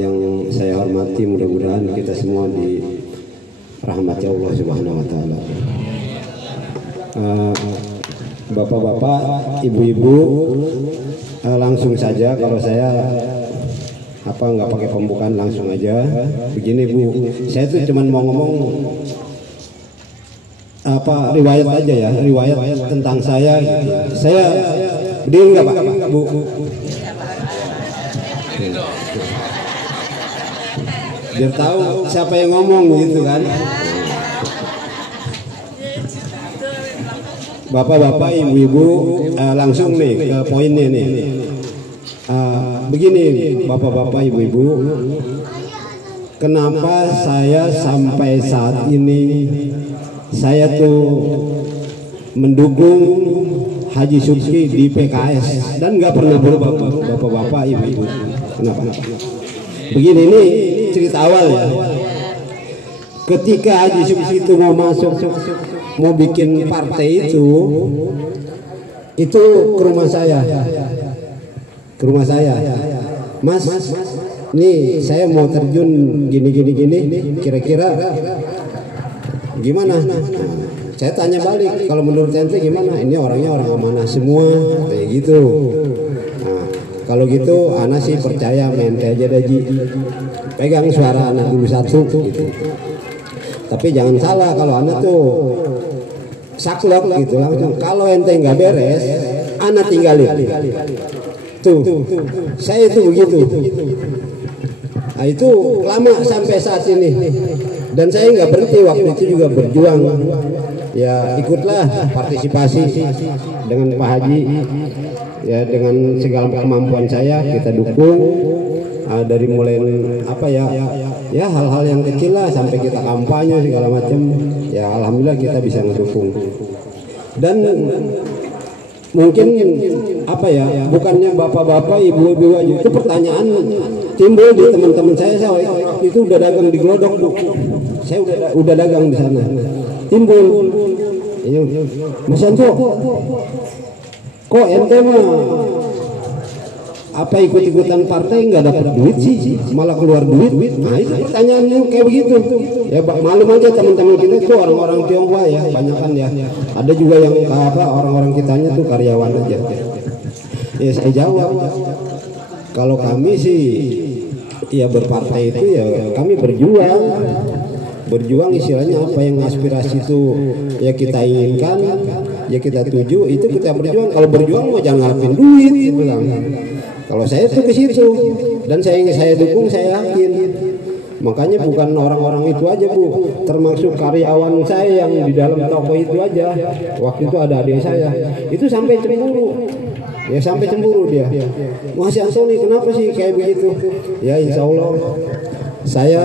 yang saya hormati, mudah-mudahan kita semua dirahmati Allah Subhanahu wa taala. Bapak-bapak, ibu-ibu, langsung saja kalau saya nggak pakai pembukaan, langsung aja. Begini Bu, saya tuh cuman mau ngomong riwayat aja ya, riwayat tentang saya. Saya berdiri nggak Pak? Bu. Biar tahu siapa yang ngomong gitu kan. Bapak-bapak, ibu-ibu, langsung nih ke poinnya nih. Begini bapak-bapak, ibu-ibu, kenapa saya sampai saat ini saya tuh mendukung Haji Subki di PKS dan nggak pernah berubah bapak-bapak, ibu-ibu. Kenapa? Begini, ini cerita awal ya. Ketika Haji Subki itu mau masuk, mau bikin partai itu ke rumah saya. Ke rumah saya, Mas, nih saya mau terjun gini, kira-kira gimana? Saya tanya balik, kalau menurut ente gimana? Ini orangnya orang amanah semua, kayak gitu. Nah, kalau gitu, Ana sih percaya mente aja Daji. Pegang suara Ana dulu satu, gitu. Tapi jangan salah, kalau Ana tuh saklek gitu langsung. Kalau ente nggak beres, Ana tinggalin. Tuh, saya itu begitu. Nah, itu lama sampai saat ini. Dan saya nggak berhenti, waktu itu juga berjuang. Ya ikutlah partisipasi dengan Pak Haji. Ya dengan segala kemampuan saya kita dukung. Dari mulai ya hal-hal yang kecil lah sampai kita kampanye segala macam. Ya alhamdulillah kita bisa ngedukung. Dan mungkin bukannya bapak-bapak, ibu-ibu aja, itu pertanyaan timbul di teman-teman saya itu udah dagang di Glodok Bu, saya udah dagang di sana, timbul, Mas Yanto, kok ente mah ikut-ikutan partai nggak dapat duit sih, malah keluar duit. Nah itu pertanyaannya kayak begitu. Ya malum aja teman-teman kita itu orang-orang Tionghoa ya, banyak kan ya. Ada juga yang orang-orang kitanya tuh karyawan aja. Ya saya jawab, kalau kami sih ya berpartai itu ya kami berjuang istilahnya apa yang aspirasi itu ya kita inginkan ya kita tuju, itu kita berjuang. Kalau berjuang mah jangan ngarepin duit, dia bilang. Kalau saya tuh ke situ, dan saya dukung, saya yakin. Makanya bukan orang-orang itu aja Bu, termasuk karyawan saya yang di dalam toko itu aja. Waktu itu ada adik saya, itu sampai cemburu. Ya sampai cemburu dia. Mas Antoni kenapa sih kayak begitu? Ya insya Allah saya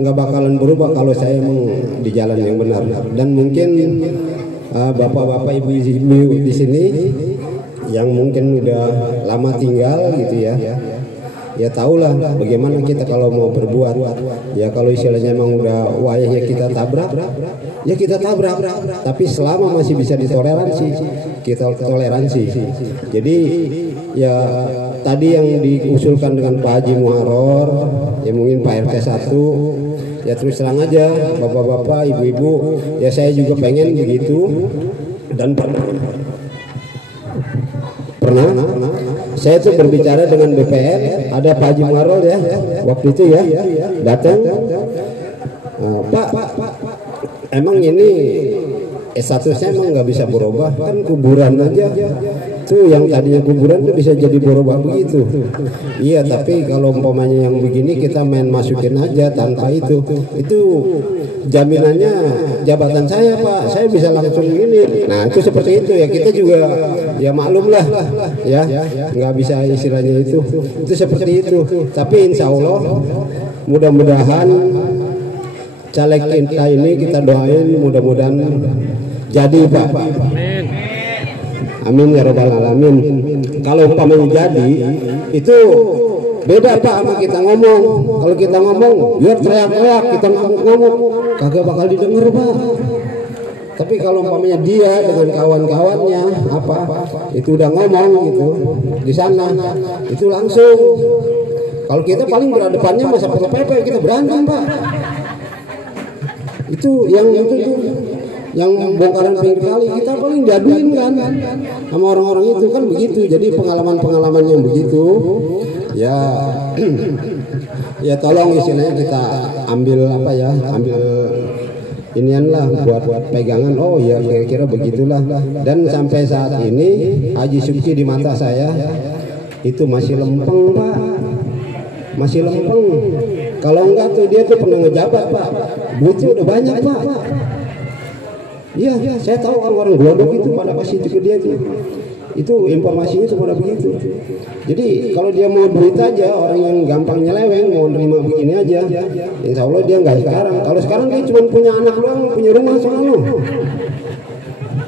nggak bakalan berubah kalau saya emang di jalan yang benar. Dan mungkin bapak-bapak ibu-ibu di sini yang mungkin udah lama tinggal gitu ya tahulah bagaimana kita kalau mau berbuat. Ya kalau istilahnya emang udah wayahnya kita tabrak, ya kita tabrak. Tapi selama masih bisa ditoleransi, kita toleransi. Jadi ya tadi yang diusulkan dengan Pak Haji Muharor, ya mungkin Pak RT 1, ya terus terang aja bapak-bapak, ibu-ibu, ya saya juga pengen begitu. Dan pernah saya tuh berbicara dengan BPN, ada Pak Haji Muharor ya waktu itu ya datang, Pak emang ini statusnya emang nggak bisa berubah, kan kuburan aja tuh, yang tadinya kuburan tuh bisa jadi berubah begitu. Iya tapi kalau umpamanya yang begini kita main masukin aja tanpa itu jaminannya jabatan saya Pak, saya bisa langsung ini. Nah itu seperti itu ya, kita juga ya maklum lah ya, nggak bisa istilahnya itu seperti itu. Tapi insya Allah mudah-mudahan caleg kita ini kita doain mudah-mudahan jadi Pak. Amin ya robbal alamin. Kalau umpamanya jadi itu beda Pak sama kita ngomong. Kalau kita ngomong biar teriak-teriak, kita ngomong kagak bakal didengar Pak. Tapi kalau umpamanya dia dengan kawan-kawannya itu udah ngomong gitu di sana, itu langsung. Kalau kita paling berhadapannya masa PP kita berantem Pak. Itu yang bongkaran pinggir kali kita paling diaduin kan sama orang-orang itu kan begitu. Jadi pengalaman-pengalaman yang begitu ya tolong istilahnya kita ambil ambil inian lah buat pegangan. Oh ya kira-kira begitulah. Dan sampai saat ini Haji Subki di mata saya itu masih lempeng Pak, masih lempeng. Kalau enggak tuh dia tuh pernah ngejabat Pak, duitnya udah banyak Pak. Iya, saya tahu orang-orang Glodok itu pada kasih itu ke dia tuh. Itu informasinya itu pada begitu. Jadi kalau dia mau duit aja, orang yang gampang nyeleweng mau nerima begini aja, insya Allah dia nggak sekarang. Kalau sekarang dia cuma punya anak doang, punya rumah soalnya.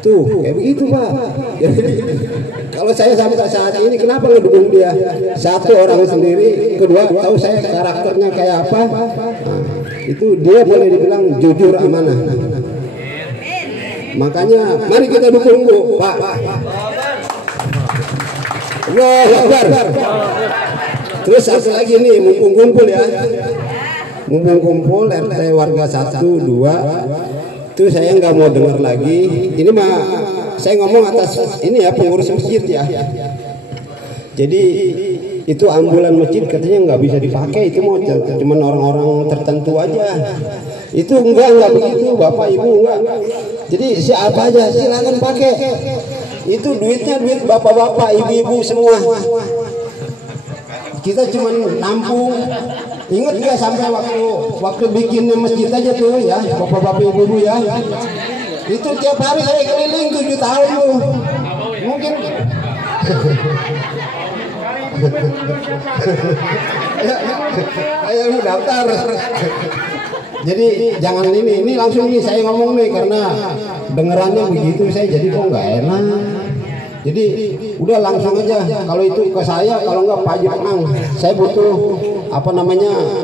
Tuh kayak begitu Pak. Jadi kalau saya sampai saat ini kenapa ngedukung dia? Satu orang sendiri, kedua tahu saya karakternya kayak apa. Nah, itu dia boleh dibilang jujur amanah. Makanya mari kita dukung Bu Pak. Allahu Akbar. Terus satu lagi nih, mumpung kumpul ya, mumpung kumpul RT warga 1, 2 itu saya nggak mau dengar lagi. Ini mah saya ngomong atas ini ya pengurus masjid ya. Jadi itu ambulan masjid katanya nggak bisa dipakai, itu mau cuman orang-orang tertentu aja. Itu enggak begitu Bapak Ibu, enggak. Jadi siapa aja silakan pakai. Itu duitnya duit bapak-bapak, ibu-ibu semua. Kita cuma nampung. Ingat nggak sampai waktu bikin masjid aja tuh ya, bapak-bapak ibu-ibu ya. Itu tiap hari saya keliling 7 tahun tuh. Mungkin ayo lu daftar. Jadi jangan ini langsung nih saya ngomong nih, karena dengerannya begitu saya jadi kok nggak enak. Jadi udah langsung aja, kalau itu ke saya, kalau nggak Pak Haji Penang, saya butuh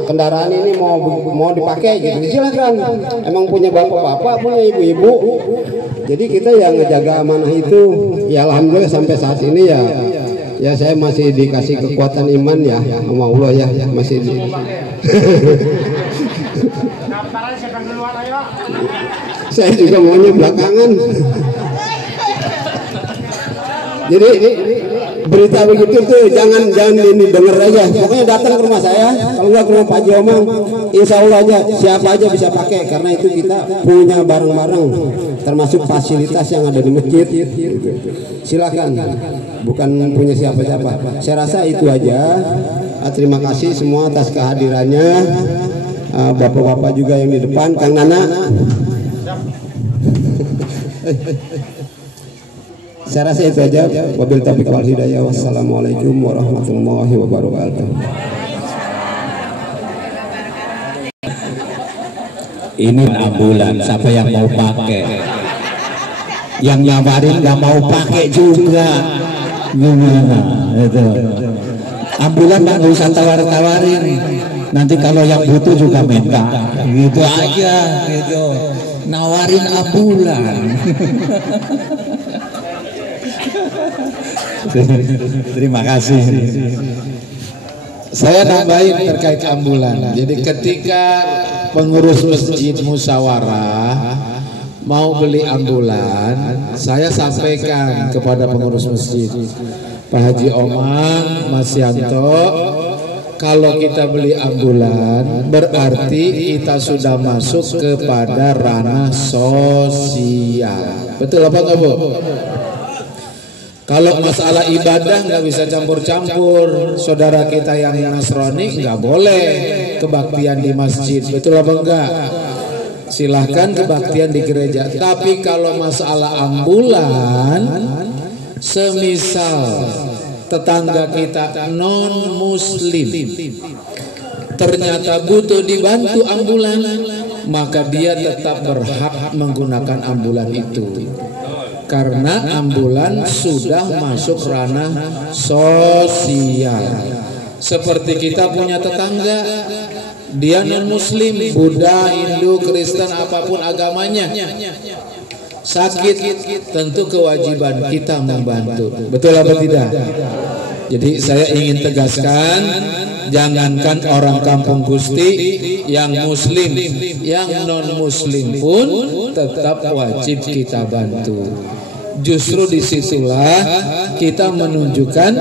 kendaraan ini mau dipakai gitu, silakan. Emang punya bapak-bapak, punya ibu-ibu. Jadi kita yang ngejaga amanah itu, ya alhamdulillah sampai saat ini ya saya masih dikasih kekuatan iman ya sama Allah ya, masih saya juga maunya belakangan. Jadi berita begitu tuh jangan ini denger aja. Pokoknya datang ke rumah saya, kalau nggak ke rumah Pak Haji Omang, insya Allah aja siapa aja bisa pakai karena itu kita punya barang-barang termasuk fasilitas yang ada di masjid. Silakan, bukan punya siapa-siapa. Saya rasa itu aja. Terima kasih semua atas kehadirannya. Bapak-bapak juga yang di depan, Kang Nana. Saya rasa itu aja. Wabil taufiq wal hidayah. Wassalamualaikum warahmatullahi wabarakatuh. Ini ambulan, siapa yang mau pakai? Yang nyawarin nggak mau pakai juga. Gimana? Itu. Ambulan nggak usah tawar-tawarin. Nanti kalau yang butuh juga minta. Gitu aja, gitu. Nawarin ambulan. Terima kasih. Saya nambahin terkait ambulan. Jadi ketika pengurus masjid musyawarah mau beli ambulan, saya sampaikan kepada pengurus masjid, Pak Haji Omang, Mas Yanto, kalau kita beli ambulan berarti kita sudah masuk kepada ranah sosial. Betul apa enggak, Bu? Kalau masalah ibadah nggak bisa campur-campur. Saudara kita yang Nasrani nggak boleh kebaktian di masjid, betul apa enggak? Silahkan kebaktian di gereja. Tapi kalau masalah ambulan, semisal tetangga kita non muslim ternyata butuh dibantu ambulan, maka dia tetap berhak menggunakan ambulan itu. Karena ambulan sudah masuk ranah sosial. Seperti kita punya tetangga, dia non muslim, Buddha, Hindu, Kristen, apapun agamanya, sakit, tentu kewajiban kita membantu. Betul apa tidak? Jadi saya ingin tegaskan, jangankan orang kampung Gusti, yang muslim, yang non muslim pun tetap wajib kita bantu. Justru disitulah kita menunjukkan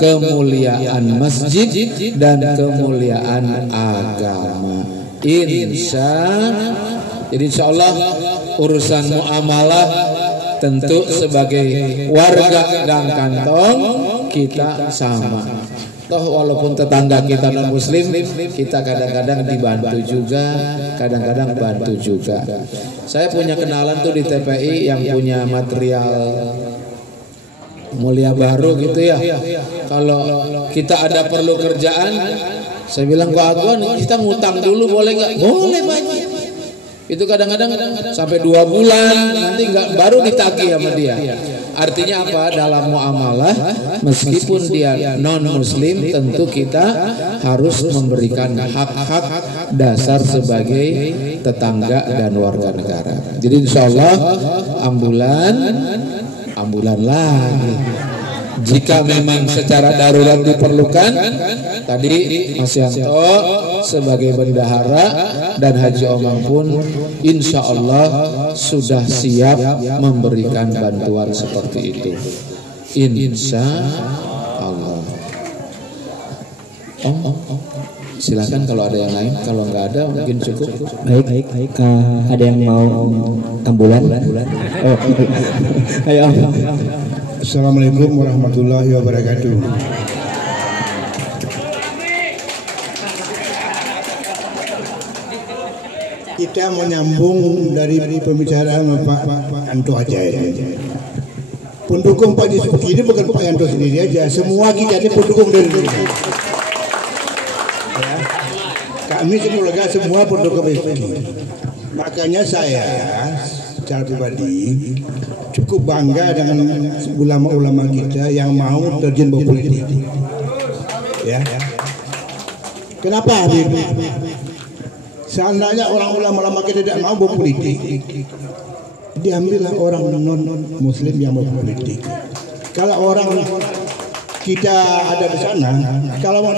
kemuliaan masjid dan kemuliaan agama. Insya Allah urusan muamalah tentu sebagai warga dan kantong kita sama. Toh walaupun tetangga kita non muslim, kita kadang-kadang dibantu juga, kadang-kadang bantu juga. Saya punya kenalan tuh di TPI yang punya material mulia baru gitu ya. Kalau kita ada perlu kerjaan, saya bilang ke Aguan, kita ngutang dulu boleh nggak? Boleh Pak. Itu kadang-kadang sampai 2 bulan nanti nggak baru ditagih sama dia. Artinya apa? Dalam muamalah meskipun dia non muslim, tentu kita harus memberikan hak-hak dasar sebagai tetangga dan warga negara. Jadi insya Allah ambulan lagi. Jika memang secara darurat diperlukan, tadi Mas Yanto sebagai bendahara dan Haji Omang pun insya Allah sudah siap memberikan bantuan seperti itu. Insya Allah. Silakan kalau ada yang lain, kalau nggak ada mungkin cukup. Baik. Ada yang mau ambulan? Oh, ayo. Assalamualaikum warahmatullahi wabarakatuh. Kita menyambung dari pembicaraan Pak Yanto aja ya. Pendukung Pak Disuki ini bukan Pak Yanto sendiri aja, semua kita ini pendukung dari ya. Kami keluarga semua pendukung Pak Disuki. Makanya saya secara pribadi cukup bangga dengan ulama-ulama kita yang mau terjun berpolitik. Ya. Kenapa? Seandainya orang ulama-ulama kita tidak mau berpolitik, diambillah orang non-muslim yang berpolitik. Kalau orang kita ada di sana, kalau mau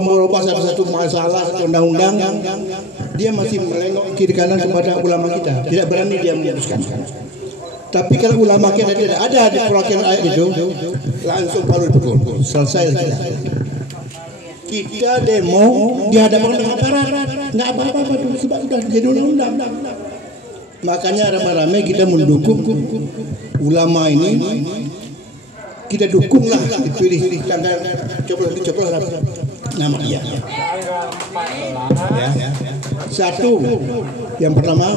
merubah satu masalah undang-undang, dia masih melengok kiri kanan kepada ulama kita, tidak berani dia memutuskan. Tapi kalau ulama kita tidak ada di perwakilan ayat itu, langsung palu pukul. Selesai kita. Kita demo di hadapan aparat, nggak apa-apa tuh, sebab sudah jadi undang-undang. Makanya ramai-ramai kita mendukung ulama ini. Kita dukunglah dipilih tanggal coblos nama dia. Ya. Satu, yang pertama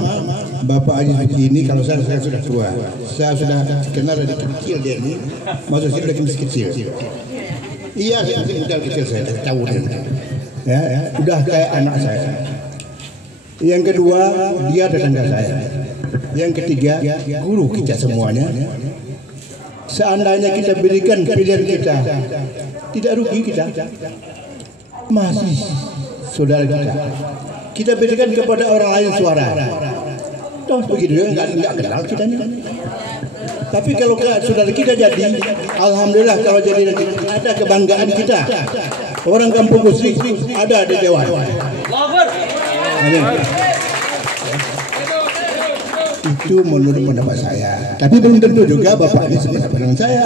Bapak Haji ini kalau saya sudah tua, saya sudah kenal dari kecil dia ini, maksud saya dari masih kecil. Iya, saya kecil saya tahu dia. Ya, udah kayak anak saya. Yang kedua, dia tetangga saya. Yang ketiga, guru kita semuanya. Seandainya kita berikan pilihan kita, tidak rugi kita, masih saudara kita. Kita berikan kepada orang lain suara. Toh begitu nggak kenal kita nih. Tapi kalau saudara kita jadi, alhamdulillah kalau jadi ada kebanggaan kita. Orang kampung musik ada di Dewan. Amin. Itu menurut pendapat saya. Tapi belum tentu juga Bapak ini sependapat dengan saya.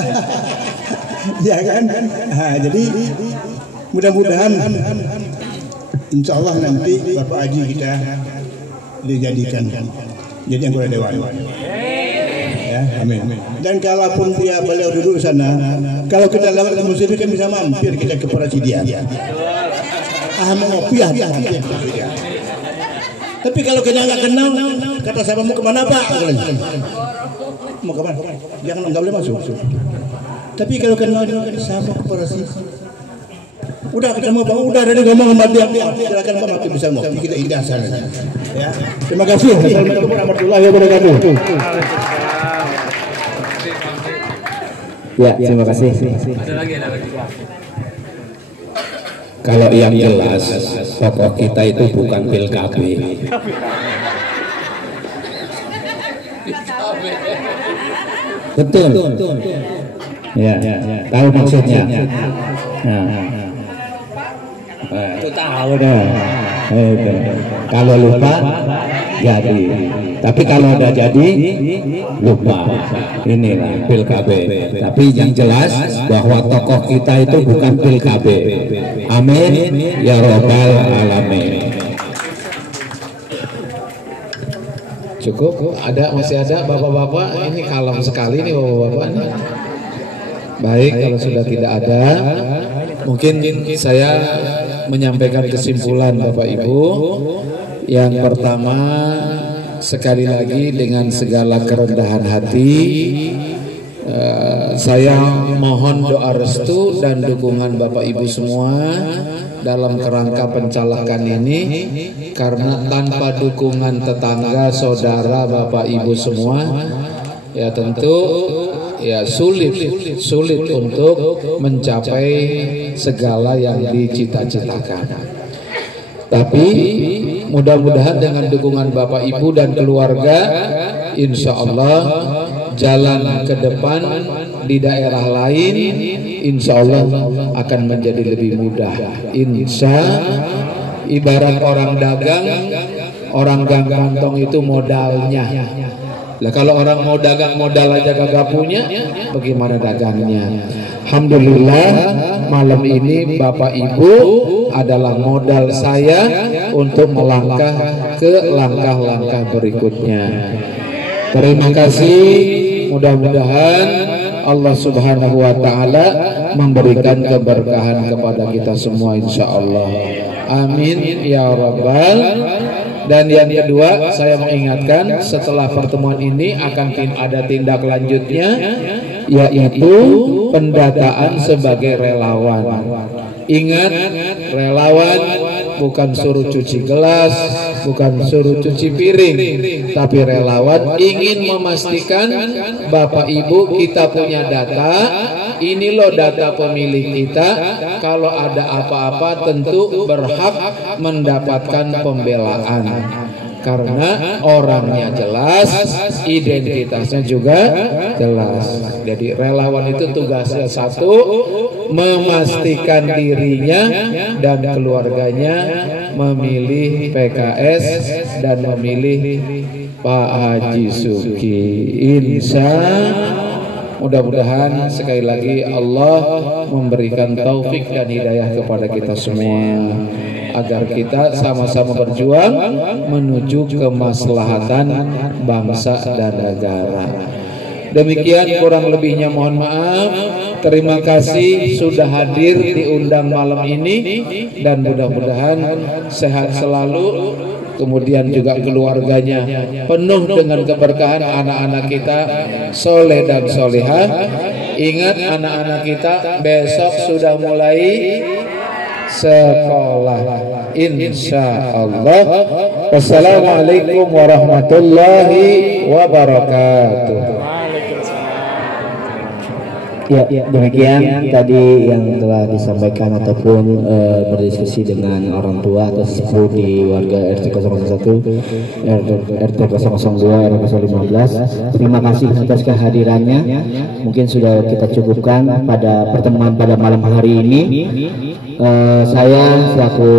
Ya kan? Nah, jadi mudah-mudahan insya Allah nanti Bapak Haji kita dijadikan jadi anggota Dewan. Ya, amin. Dan kalaupun beliau duduk sana, kalau kita lewat ke musim kan bisa mampir kita ke Presidian. Mau ngopi ya. Tapi kalau kita nggak kenal, kata siapa mau kemana Pak? Mau kemana? Jangan, nggak boleh masuk. Tapi kalau kenal siapa Presidian? Udah ketemu Pak, udah dari ngomong sama dia, silakan Pak mati bisa ngopi, kita indah sana. Ya, terima kasih. Assalamualaikum warahmatullahi wabarakatuh. Ya, terima kasih. Kalau yang jelas tokoh kita itu bukan PILKB. Betul. Ya, tahu maksudnya. Itu tahu dah. Kalau lupa jadi. Tapi kalau udah jadi lupa. Inilah PILKB. Tapi yang jelas bahwa tokoh kita itu bukan PILKB. Amin ya robbal alamin. Cukup? Masih ada bapak-bapak? Ini kalem sekali nih bapak-bapak. Baik, kalau sudah tidak ada, mungkin saya menyampaikan kesimpulan Bapak Ibu. Yang pertama, sekali lagi dengan segala kerendahan hati, saya mohon doa restu dan dukungan Bapak Ibu semua dalam kerangka pencalekan ini, karena tanpa dukungan tetangga, saudara, Bapak Ibu semua, ya tentu ya sulit untuk mencapai segala yang dicita-citakan. Tapi mudah-mudahan dengan dukungan Bapak Ibu dan keluarga, insya Allah jalan ke depan di daerah lain insya Allah akan menjadi lebih mudah. Ibarat orang dagang, orang gang kantong itu modalnya. Lah kalau orang mau dagang modal aja kagak punya, bagaimana dagangnya? Alhamdulillah malam ini Bapak Ibu adalah modal saya untuk melangkah ke langkah-langkah berikutnya. Terima kasih. Mudah-mudahan Allah Subhanahu wa taala memberikan keberkahan kepada kita semua insya Allah. Amin ya rabbal. Dan yang kedua, saya mengingatkan setelah pertemuan ini akan ada tindak lanjutnya, yaitu pendataan sebagai relawan. Ingat, relawan bukan suruh cuci gelas, bukan suruh cuci piring, tapi relawan ingin memastikan Bapak Ibu kita punya data. Ini loh data pemilih kita. Kalau ada apa-apa tentu berhak mendapatkan pembelaan, karena orangnya jelas, identitasnya juga jelas. Jadi relawan itu tugasnya satu, memastikan dirinya dan keluarganya memilih PKS dan memilih Pak Haji Suki. Insya mudah-mudahan sekali lagi Allah memberikan taufik dan hidayah kepada kita semua agar kita sama-sama berjuang menuju kemaslahatan bangsa dan negara. Demikian kurang lebihnya mohon maaf. Terima kasih sudah hadir diundang malam ini dan mudah-mudahan sehat selalu. Kemudian juga keluarganya penuh dengan keberkahan, anak-anak kita soleh dan solehah. Ingat anak-anak kita besok sudah mulai sekolah insya Allah. Wassalamualaikum warahmatullahi wabarakatuh. Ya, demikian tadi yang telah disampaikan ataupun berdiskusi dengan orang tua atau sesepuh di warga RT 001, RT 002, RT 015. Terima kasih atas kehadirannya. Mungkin sudah kita cukupkan pada pertemuan pada malam hari ini. Saya selaku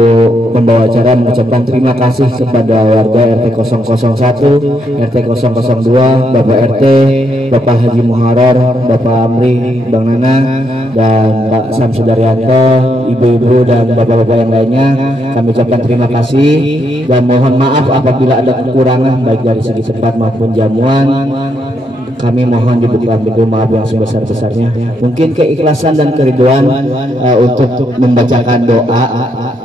pembawa acara mengucapkan terima kasih kepada warga RT 001, RT 002, Bapak RT, Bapak Haji Muharrar, Bapak Amri, Bang Nana, dan Pak Samsudaryanto, ibu-ibu dan bapak-bapak yang lainnya. Kami ucapkan terima kasih dan mohon maaf apabila ada kekurangan baik dari segi tempat maupun jamuan. Kami mohon dibuka pintu maaf yang sebesar-besarnya. Mungkin keikhlasan dan keriduan untuk membacakan doa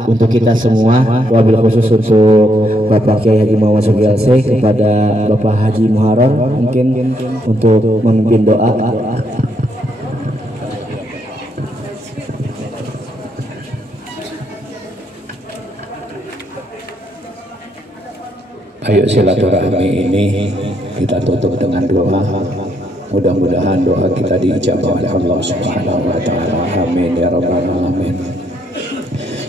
untuk kita semua, wabil khusus untuk Bapak Kiai Haji Muhammad Sugialse kepada Bapak Haji Muharrar, mungkin untuk memimpin doa. Ayo silaturahmi ini kita tutup dengan doa. Mudah-mudahan doa kita diijabah oleh Allah Subhanahu wa taala. Amin ya rabbal alamin.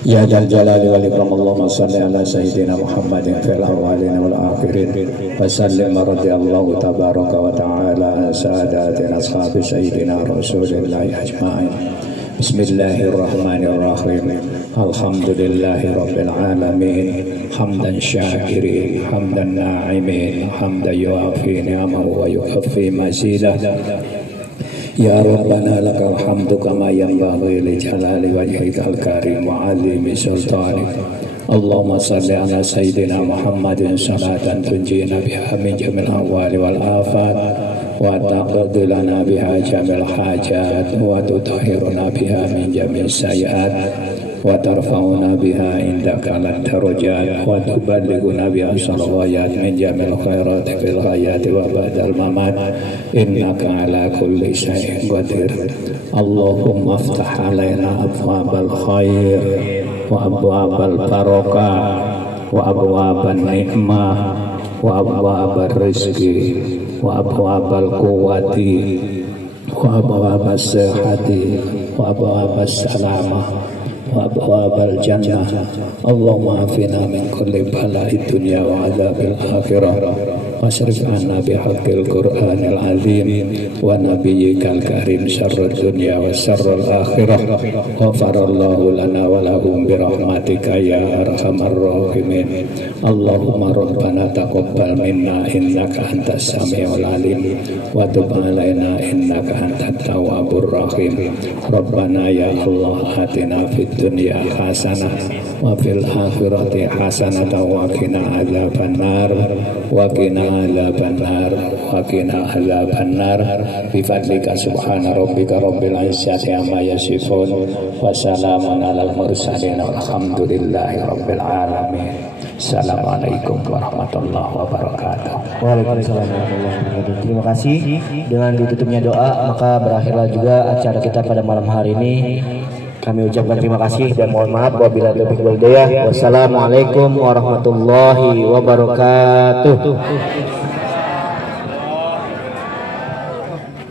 Ya dzal jalali wal ikram, Allahumma shalli ala sayyidina Muhammadin fil awwalin wal akhirin wa sallim radhiyallahu tabaraka wa ta'ala sadatina ashabi sayyidina Rasulillah ajma'in. Bismillahirrahmanirrahim. Alhamdulillahi rabbil alamin. Hamdan syakirin, hamdan na'imin, hamdan yuafi ni'amahu wa yukafi mazidah. Ya Rabbana lakal hamdu kama yanbaghi li jalali wajhikal karim wa 'azimi sultanik. Allahumma salli ala sayyidina Muhammadin salatan tunjina biha min jamil ahwali wal afat wa taqdi lana biha jamil hajat wa tutahhiruna biha min jamil sayyi'at wa tarfa'una biha indaka lad darajat wa tuballighuna biha salawat min jamil khairat fil hayati wa ba'dal mamat innaka ala kulli syai'in qadir. Allahumma aftah alaina abwabal khair wa abwabal barakah wa abwaban nikmah wa abwabal rizki wa abwabal quwwati wa abwabas sihhati wa abwabas salamah wa abwabal jannah. Allahumma afina min kulli bala'id dunya wa adzabil akhirah wasrif anna bihaqqil qur'anil azim wa nabiyyikal karim syarrad dunya wa syarrul akhirah. Ghafarallahu lana wa lahum birahmatika ya arhamar rahimin. Allahumma rabbana taqabbal minna innaka antas samiul alim wa tub alaina innaka antat tawwabur rahim. Rabbana ya Allah atina fid dunya hasanah wa fil akhirati hasanah wa qina adzabannar wa qina adzabannar wa qina adzabannar bi fadlika subhana rabbika rabbil izzati amma yasifun wa salamun alal mursalin walhamdulillahi rabbil alamin. Assalamualaikum warahmatullahi wabarakatuh. Waalaikumsalam warahmatullahi wabarakatuh. Terima kasih. Dengan ditutupnya doa maka berakhirlah juga acara kita pada malam hari ini. Kami ucapkan terima kasih dan mohon maaf wabillahi taufiq wal hidayah. Wassalamualaikum warahmatullahi wabarakatuh.